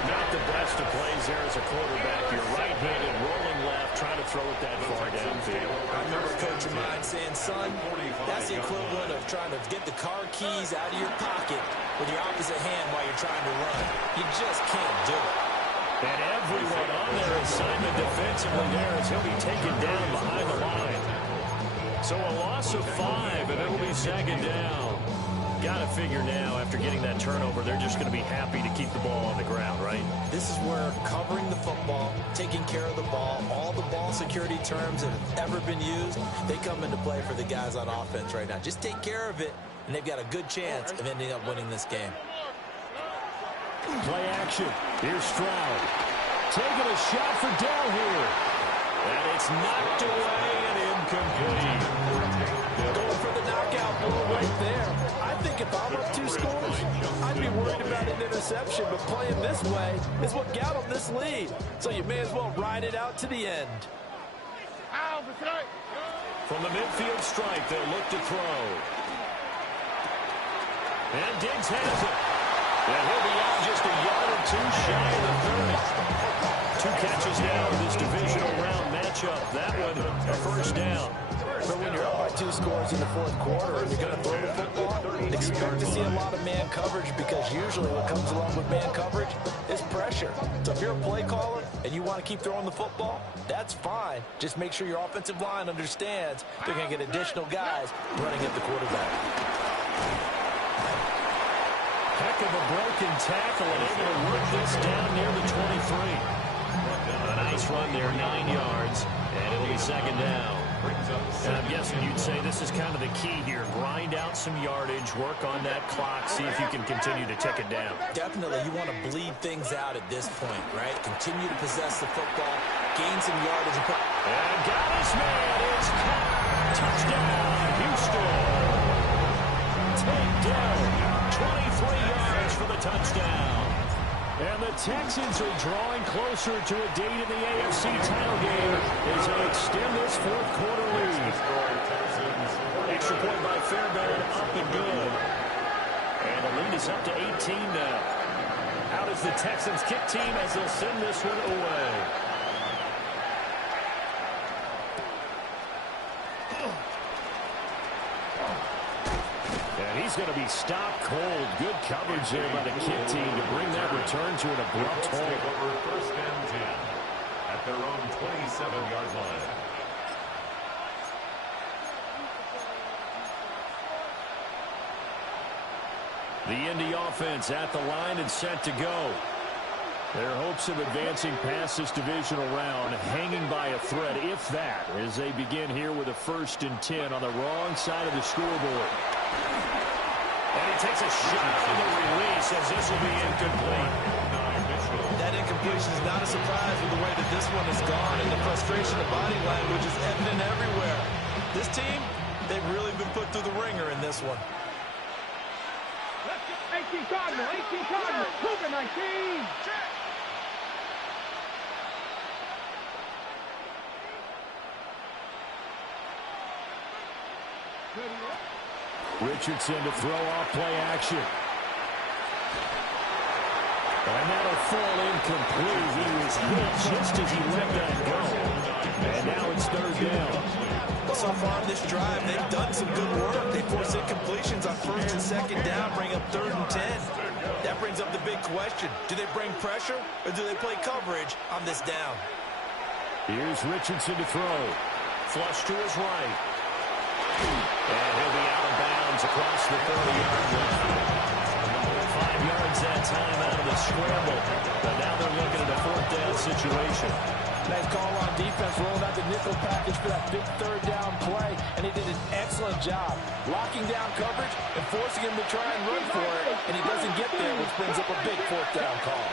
Not the best of plays there as a quarterback. You're right-handed, rolling left, trying to throw it that far downfield. I remember a coach of mine saying, son, that's the equivalent of trying to get the car keys out of your pocket with your opposite hand while you're trying to run. You just can't do it. And everyone on their assignment defensively there as he'll be taken down behind the line. So a loss of 5, and it'll be second down. Got to figure now, after getting that turnover, they're just going to be happy to keep the ball on the ground, right? This is where covering the football, taking care of the ball, all the ball security terms that have ever been used, they come into play for the guys on offense right now. Just take care of it, and they've got a good chance of ending up winning this game. Play action. Here's Stroud. Taking a shot for Dell here. And it's knocked away and incomplete. Going for the knockout ball right there. I think if I'm up 2 scores, I'd be worried about an interception, but playing this way is what got them this lead. So you may as well ride it out to the end. From the midfield stripe, they'll look to throw. And Diggs has it. And he'll be out just a yard or 2 shy of the 30. 2 catches now in this divisional round matchup. That one, a first down. But when you're up by 2 scores in the 4th quarter and you're going to throw the football, expect to see a lot of man coverage, because usually what comes along with man coverage is pressure. So if you're a play caller and you want to keep throwing the football, that's fine. Just make sure your offensive line understands they're going to get additional guys running at the quarterback. Heck of a broken tackle and able to work this down near the 23. A nice run there, 9 yards, and it'll be second down. And I'm guessing you'd say this is kind of the key here. Grind out some yardage, work on that clock, see if you can continue to tick it down. Definitely, you want to bleed things out at this point, right? Continue to possess the football, gain some yardage. And got his man. It's caught. Touchdown, Houston. Take down. 23 yards for the touchdown. And the Texans are drawing closer to a date in the AFC title game as they extend this 4th quarter lead. Extra point by Fairbairn, up and good. And the lead is up to 18 now. Out is the Texans kick team as they'll send this one away. And he's going to be stopped cold. Good coverage there by the kick team to bring that return to an abrupt halt. Over 1st and 10 at their own 27-yard line. The Indy offense at the line and set to go. Their hopes of advancing past this divisional round hanging by a thread, if that, as they begin here with a 1st and 10 on the wrong side of the scoreboard. And he takes a shot on the release as this will be incomplete. That incompletion is not a surprise with the way that this one has gone, and the frustration of body language is evident everywhere. This team, they've really been put through the ringer in this one. 18 Cardinal, Cougar 19. Richardson to throw off play action. And that'll fall incomplete. He was hit just as he let that go. And now it's 3rd down. Well, so far in this drive, they've done some good work. They force incompletions on 1st and 2nd down, bring up 3rd and 10. That brings up the big question. Do they bring pressure or do they play coverage on this down? Here's Richardson to throw. Flush to his right. And he'll be out of bounds across the 30-yard line. 5 yards that time out of the scramble. But now they're looking at a 4th down situation. Nice call on defense, rolling out the nickel package for that big 3rd down play. And he did an excellent job locking down coverage and forcing him to try and run for it. And he doesn't get there, which brings up a big 4th down call.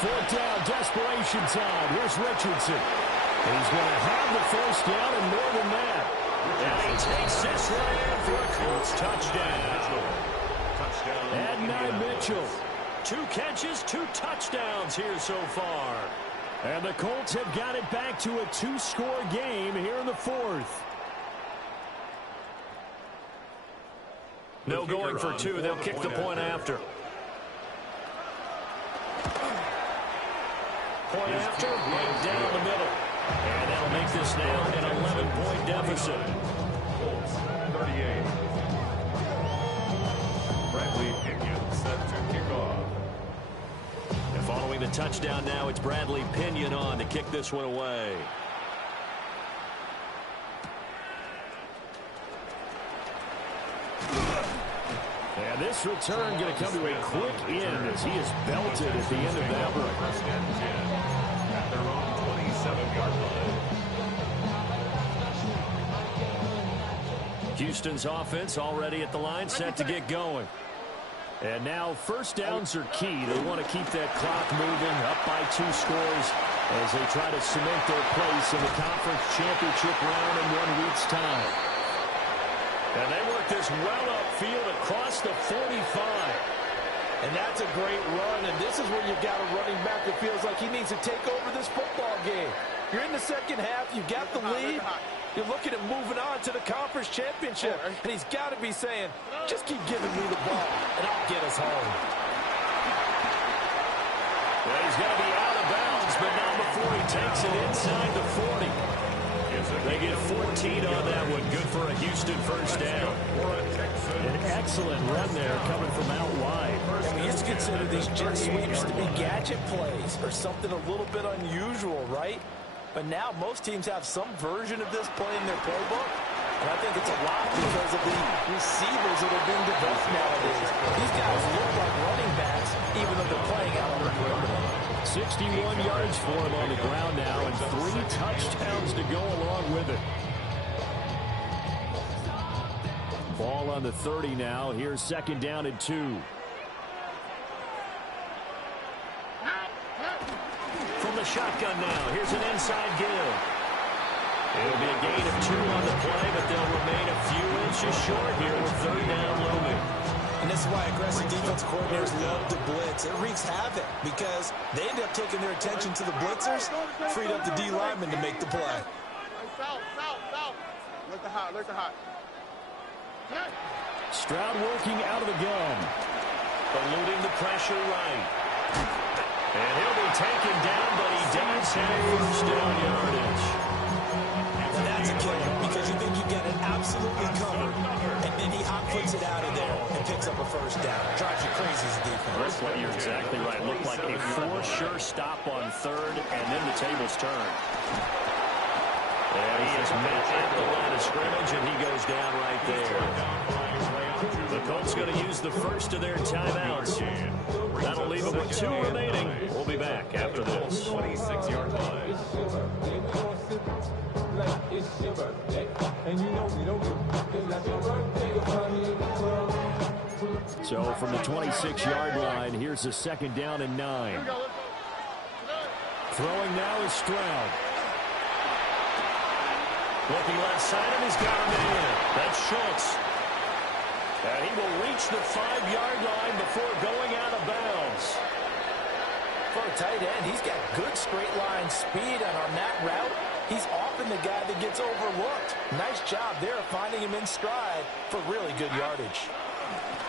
Fourth down, desperation time. Here's Richardson. And he's going to have the first down and more than that. And he takes this one in for a Colts touchdown. Adonai Mitchell. 2 catches, 2 touchdowns here so far. And the Colts have got it back to a 2-score game here in the fourth. No going for 2. They'll kick the point after. Point after, right down the middle. And that'll make this now an 11-point deficit. 38. Bradley Pinion set to kick off. And following the touchdown now, it's Bradley Pinion on to kick this one away. And this return going to come to a quick end as he is belted at the end of that run. First and 10 at their own 27-yard line. Houston's offense already at the line, set to get going. And now first downs are key. They want to keep that clock moving, up by 2 scores as they try to cement their place in the conference championship round in 1 week's time. And they work this well upfield across the 45. And that's a great run, and this is where you've got a running back that feels like he needs to take over this football game. You're in the second half, you've got the lead, you're looking at moving on to the conference championship, and he's got to be saying, just keep giving me the ball, and I'll get us home. Well, he's going to be out of bounds, but not before he takes it inside the 40. They get 14 on that one. Good for a Houston first down. An excellent run there coming from out wide. And we used to consider these jet sweeps to be gadget plays or something a little bit unusual, right? But now most teams have some version of this play in their playbook. And I think it's a lot because of the receivers that are being developed nowadays. These guys look like running backs even though they're playing out on the perimeter. 61 yards for him on the ground now and 3 touchdowns to go along with it. Ball on the 30 now. Here's second down and 2. From the shotgun now, here's an inside give. It'll be a gain of 2 on the play, but they'll remain a few inches short here with third down looming. And this is why aggressive defense coordinators love to blitz. It wreaks havoc because they end up taking their attention to the blitzers, freed up the D lineman to make the play. Stroud working out of the gun. Eluding the pressure right. And he'll be taken down, but he does have first down yardage. And that's a killer because you think you get it absolutely covered, and then he hot-foots it out of there and picks up a first down. Drives you crazy as a defense. Well, you're exactly right. Looked like a for-sure stop on third, and then the tables turn. And he is met at the line of scrimmage, and he goes down right there. The Colts going to use the first of their timeouts. That'll leave them with 2 remaining. We'll be back after this. 26-yard line. So from the 26-yard line, here's the second down and 9. Throwing now is Stroud. Looking left side, and he's got a man. That's Schultz. And he will reach the 5-yard line before going out of bounds. For a tight end, he's got good straight line speed, and on that route, he's often the guy that gets overlooked. Nice job there of finding him in stride for really good yardage.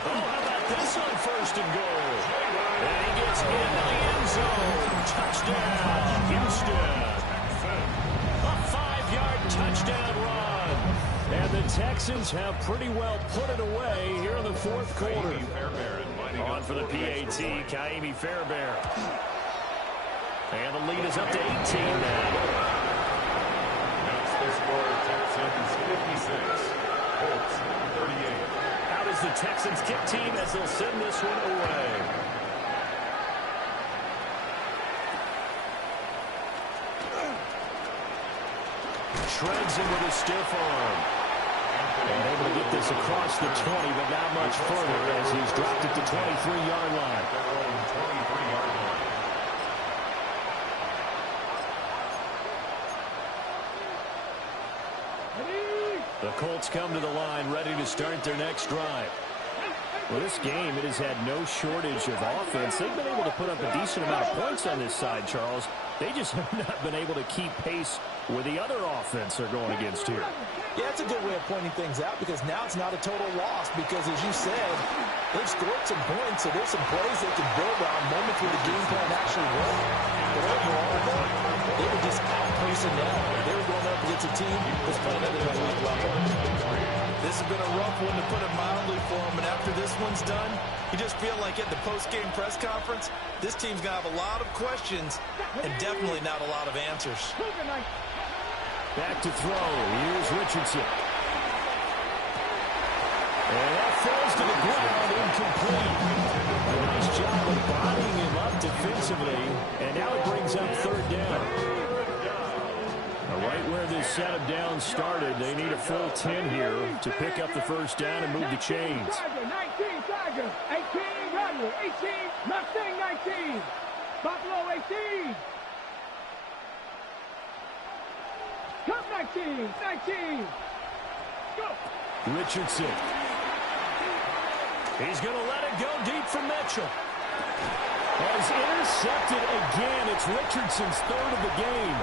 Oh, how about this on first and goal? And he gets into the end zone. Touchdown, Houston. A 5-yard touchdown run. And the Texans have pretty well put it away here in the fourth quarter. On for the PAT, Kaimi Fairbairn. And the lead is up to 18 now. That's the score. Texans 56. Colts 38. Out is the Texans kick team as they'll send this one away. Shreds him with a stiff arm. And able to get this across the 20, but not much further as he's dropped it to 23-yard line. The Colts come to the line ready to start their next drive. Well, this game, it has had no shortage of offense. They've been able to put up a decent amount of points on this side, Charles. They just have not been able to keep pace with the other offense they're going against here. Yeah, that's a good way of pointing things out because now it's not a total loss because, as you said, they've scored some points, so there's some plays they can build on, moments where the game plan actually worked. But overall, though, they were just out-personnel. They were going up against a team that's playing at an elite level. This has been a rough one, to put it mildly, for them, and after this one's done, you just feel like at the post-game press conference, this team's going to have a lot of questions and definitely not a lot of answers. Back to throw. Here's Richardson. And that falls to the ground, incomplete. A nice job of bodying him up defensively, and now it brings up third down. Right where this set of downs started, they need a full 10 here to pick up the first down and move the chains. 19, Tiger, 18, Rebel, 18, Mustang, 19, Buffalo, 18. Cup 19, 19. Go. Richardson. He's going to let it go deep for Mitchell. Has intercepted again. It's Richardson's third of the game.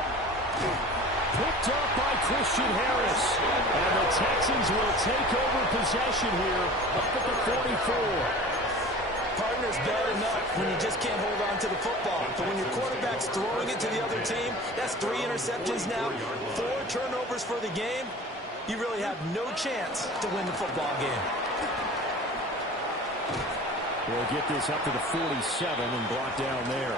Picked up by Christian Harris. And the Texans will take over possession here up at the 44. Partner's bad enough when you just can't hold on to the football. But when your quarterback's throwing it to the other team, that's 3 interceptions now, 4 turnovers for the game. You really have no chance to win the football game. We'll get this up to the 47 and brought down there.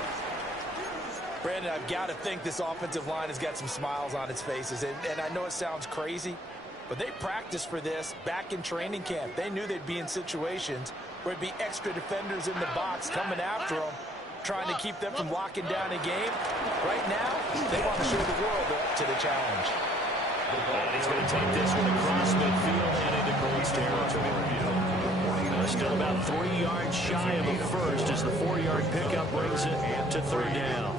Brandon, I've got to think this offensive line has got some smiles on its faces. And I know it sounds crazy, but they practiced for this back in training camp. They knew they'd be in situations where it'd be extra defenders in the box coming after them, trying to keep them from locking down a game. Right now, they want to show the world up to the challenge. And he's going to take this one across midfield and into Colts territory. Still about 3 yards shy of a first as the 4-yard pickup brings it to third down.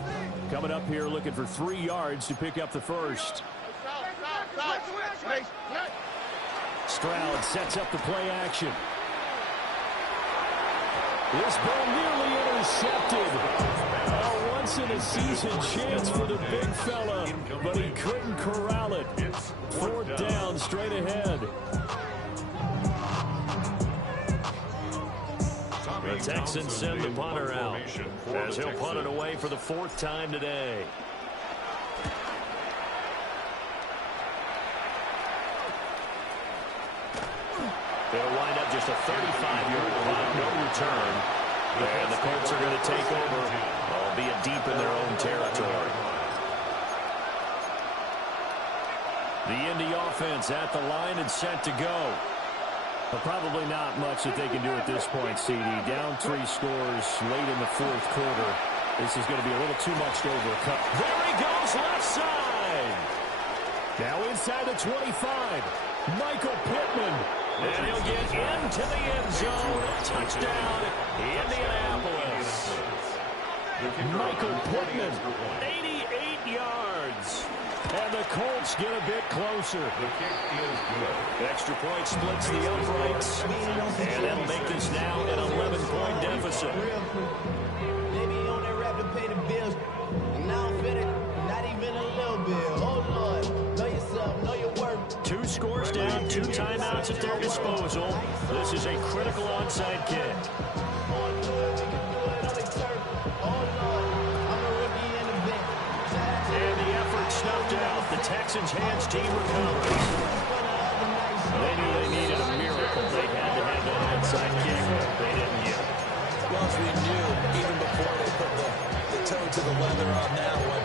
Coming up here looking for 3 yards to pick up the first. Stroud sets up the play action. This ball nearly intercepted. A once-in-a-season chance for the big fella, but he couldn't corral it. Fourth down, straight ahead. The Texans send the punter out as he'll punt it away for the 4th time today. They'll wind up just a 35-yard punt, no return. And the Colts are going to take over, albeit deep in their own territory. The Indy offense at the line and set to go. But probably not much that they can do at this point, CD. Down 3 scores late in the 4th quarter. This is going to be a little too much to overcome. There he goes, left side. Now inside the 25. Michael Pittman. And he'll get into the end zone. Touchdown, Indianapolis. Michael Pittman. 88 yards. And the Colts get a bit closer. Extra point splits the uprights. And that'll make this now an 11-point deficit. Maybe you on that rap to pay the bills. And now I'm fitted, not even a little bill. Oh, Lord, know yourself, know your worth. 2 scores down, 2 timeouts at their disposal. This is a critical onside kick. And the effort snuffed out. The Texans' hands team recovers. They knew they needed a miracle. They had to have that onside kick. They didn't get it. Well, as we knew, even before they put the toe to the leather on that one,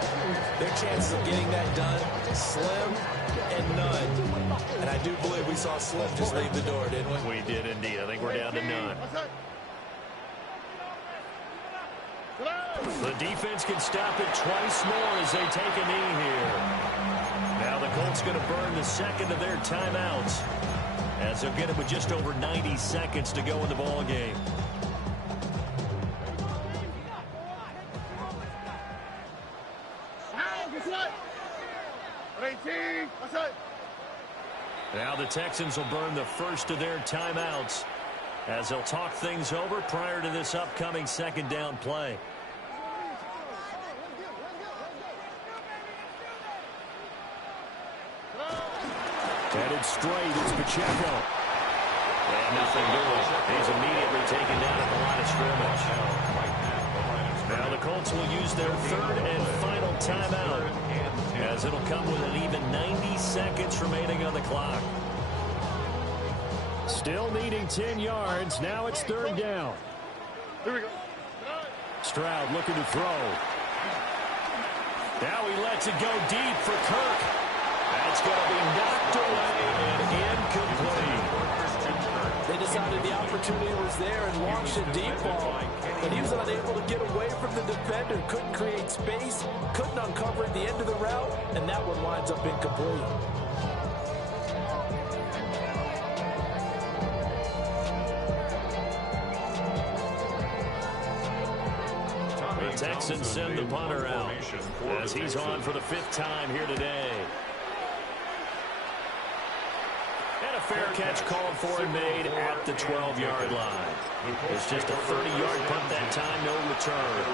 their chances of getting that done, slim and none. And I do believe we saw Slim just leave the door, didn't we? We did indeed. I think we're down to none. The defense can stop it twice more as they take a knee here. Now the Colts going to burn the second of their timeouts as they'll get it with just over 90 seconds to go in the ball game. Now the Texans will burn the first of their timeouts as they'll talk things over prior to this upcoming second down play. Headed straight, it's Pacheco. And nothing doing. He's immediately taken down at the line of scrimmage. Now the Colts will use their third and final timeout, as it'll come with an even 90 seconds remaining on the clock. Still needing 10 yards. Now it's third down. Here we go. Stroud looking to throw. Now he lets it go deep for Kirk. That's going to be knocked away and incomplete. They decided the opportunity was there and launched a deep ball, but he was unable to get away from the defender, couldn't create space, couldn't uncover at the end of the route, and that one winds up incomplete. The Texans send the punter out as he's on for the 5th time here today. And a fair catch called for and made at the 12-yard line. It's just a 30-yard punt that time, no return.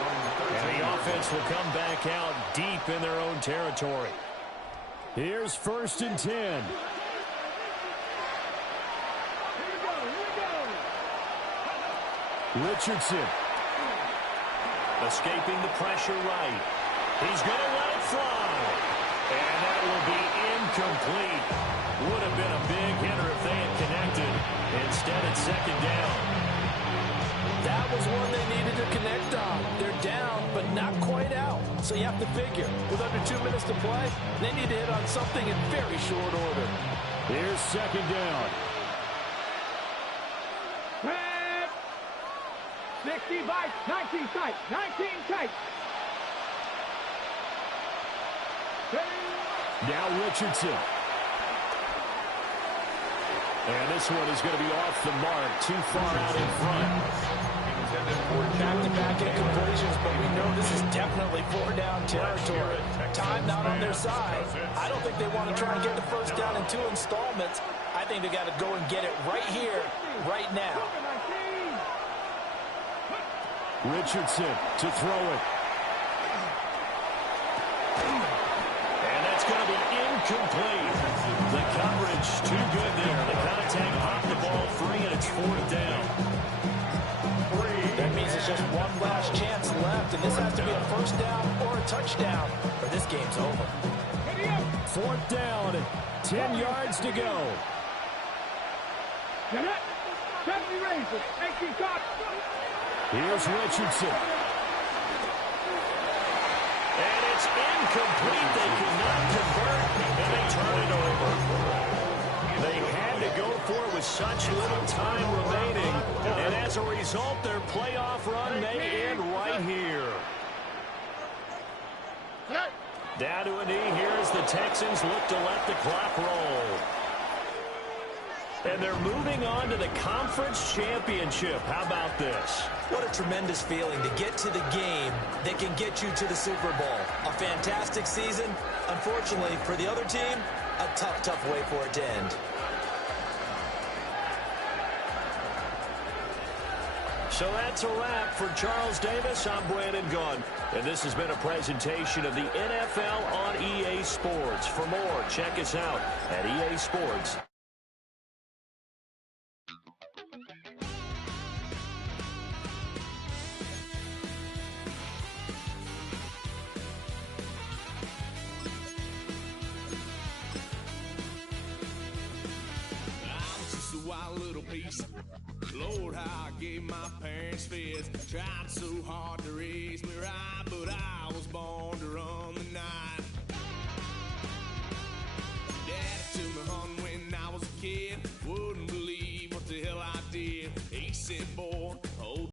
And the offense will come back out deep in their own territory. Here's 1st and 10. Richardson. Escaping the pressure right. He's going to let it fly. And that will be incomplete. Would have been a big hitter if they had connected. Instead, it's second down. That was one they needed to connect on. They're down, but not quite out. So you have to figure, with under 2 minutes to play, they need to hit on something in very short order. Here's second down. 60 by 19 tight. 19 tight. Now Richardson. And this one is going to be off the mark, too far out in front. Back-to-back incompletions, but we know this is definitely 4-down territory. Time not on their side. I don't think they want to try and get the first down in 2 installments. I think they got to go and get it right here, right now. Richardson to throw it. And that's going to be incomplete. The coverage too good there. The contact popped the ball free, and it's 4th down. That means it's just one last chance left, and this has to be a first down or a touchdown, or this game's over. 4th down and 10 yards to go. Get it. 70 raises. 18 top. Here's Richardson. And it's incomplete. They cannot convert, and they turn it over. They had to go for it with such little time remaining, and as a result, their playoff run may end right here. Down to a knee here as the Texans look to let the clock roll. And they're moving on to the conference championship. How about this? What a tremendous feeling to get to the game that can get you to the Super Bowl. A fantastic season. Unfortunately, for the other team, a tough, tough way for it to end. So that's a wrap for Charles Davis. I'm Brandon Gunn. And this has been a presentation of the NFL on EA Sports. For more, check us out at EA Sports. Lord, how I gave my parents fits. Tried so hard to raise me right, but I was born to run the night.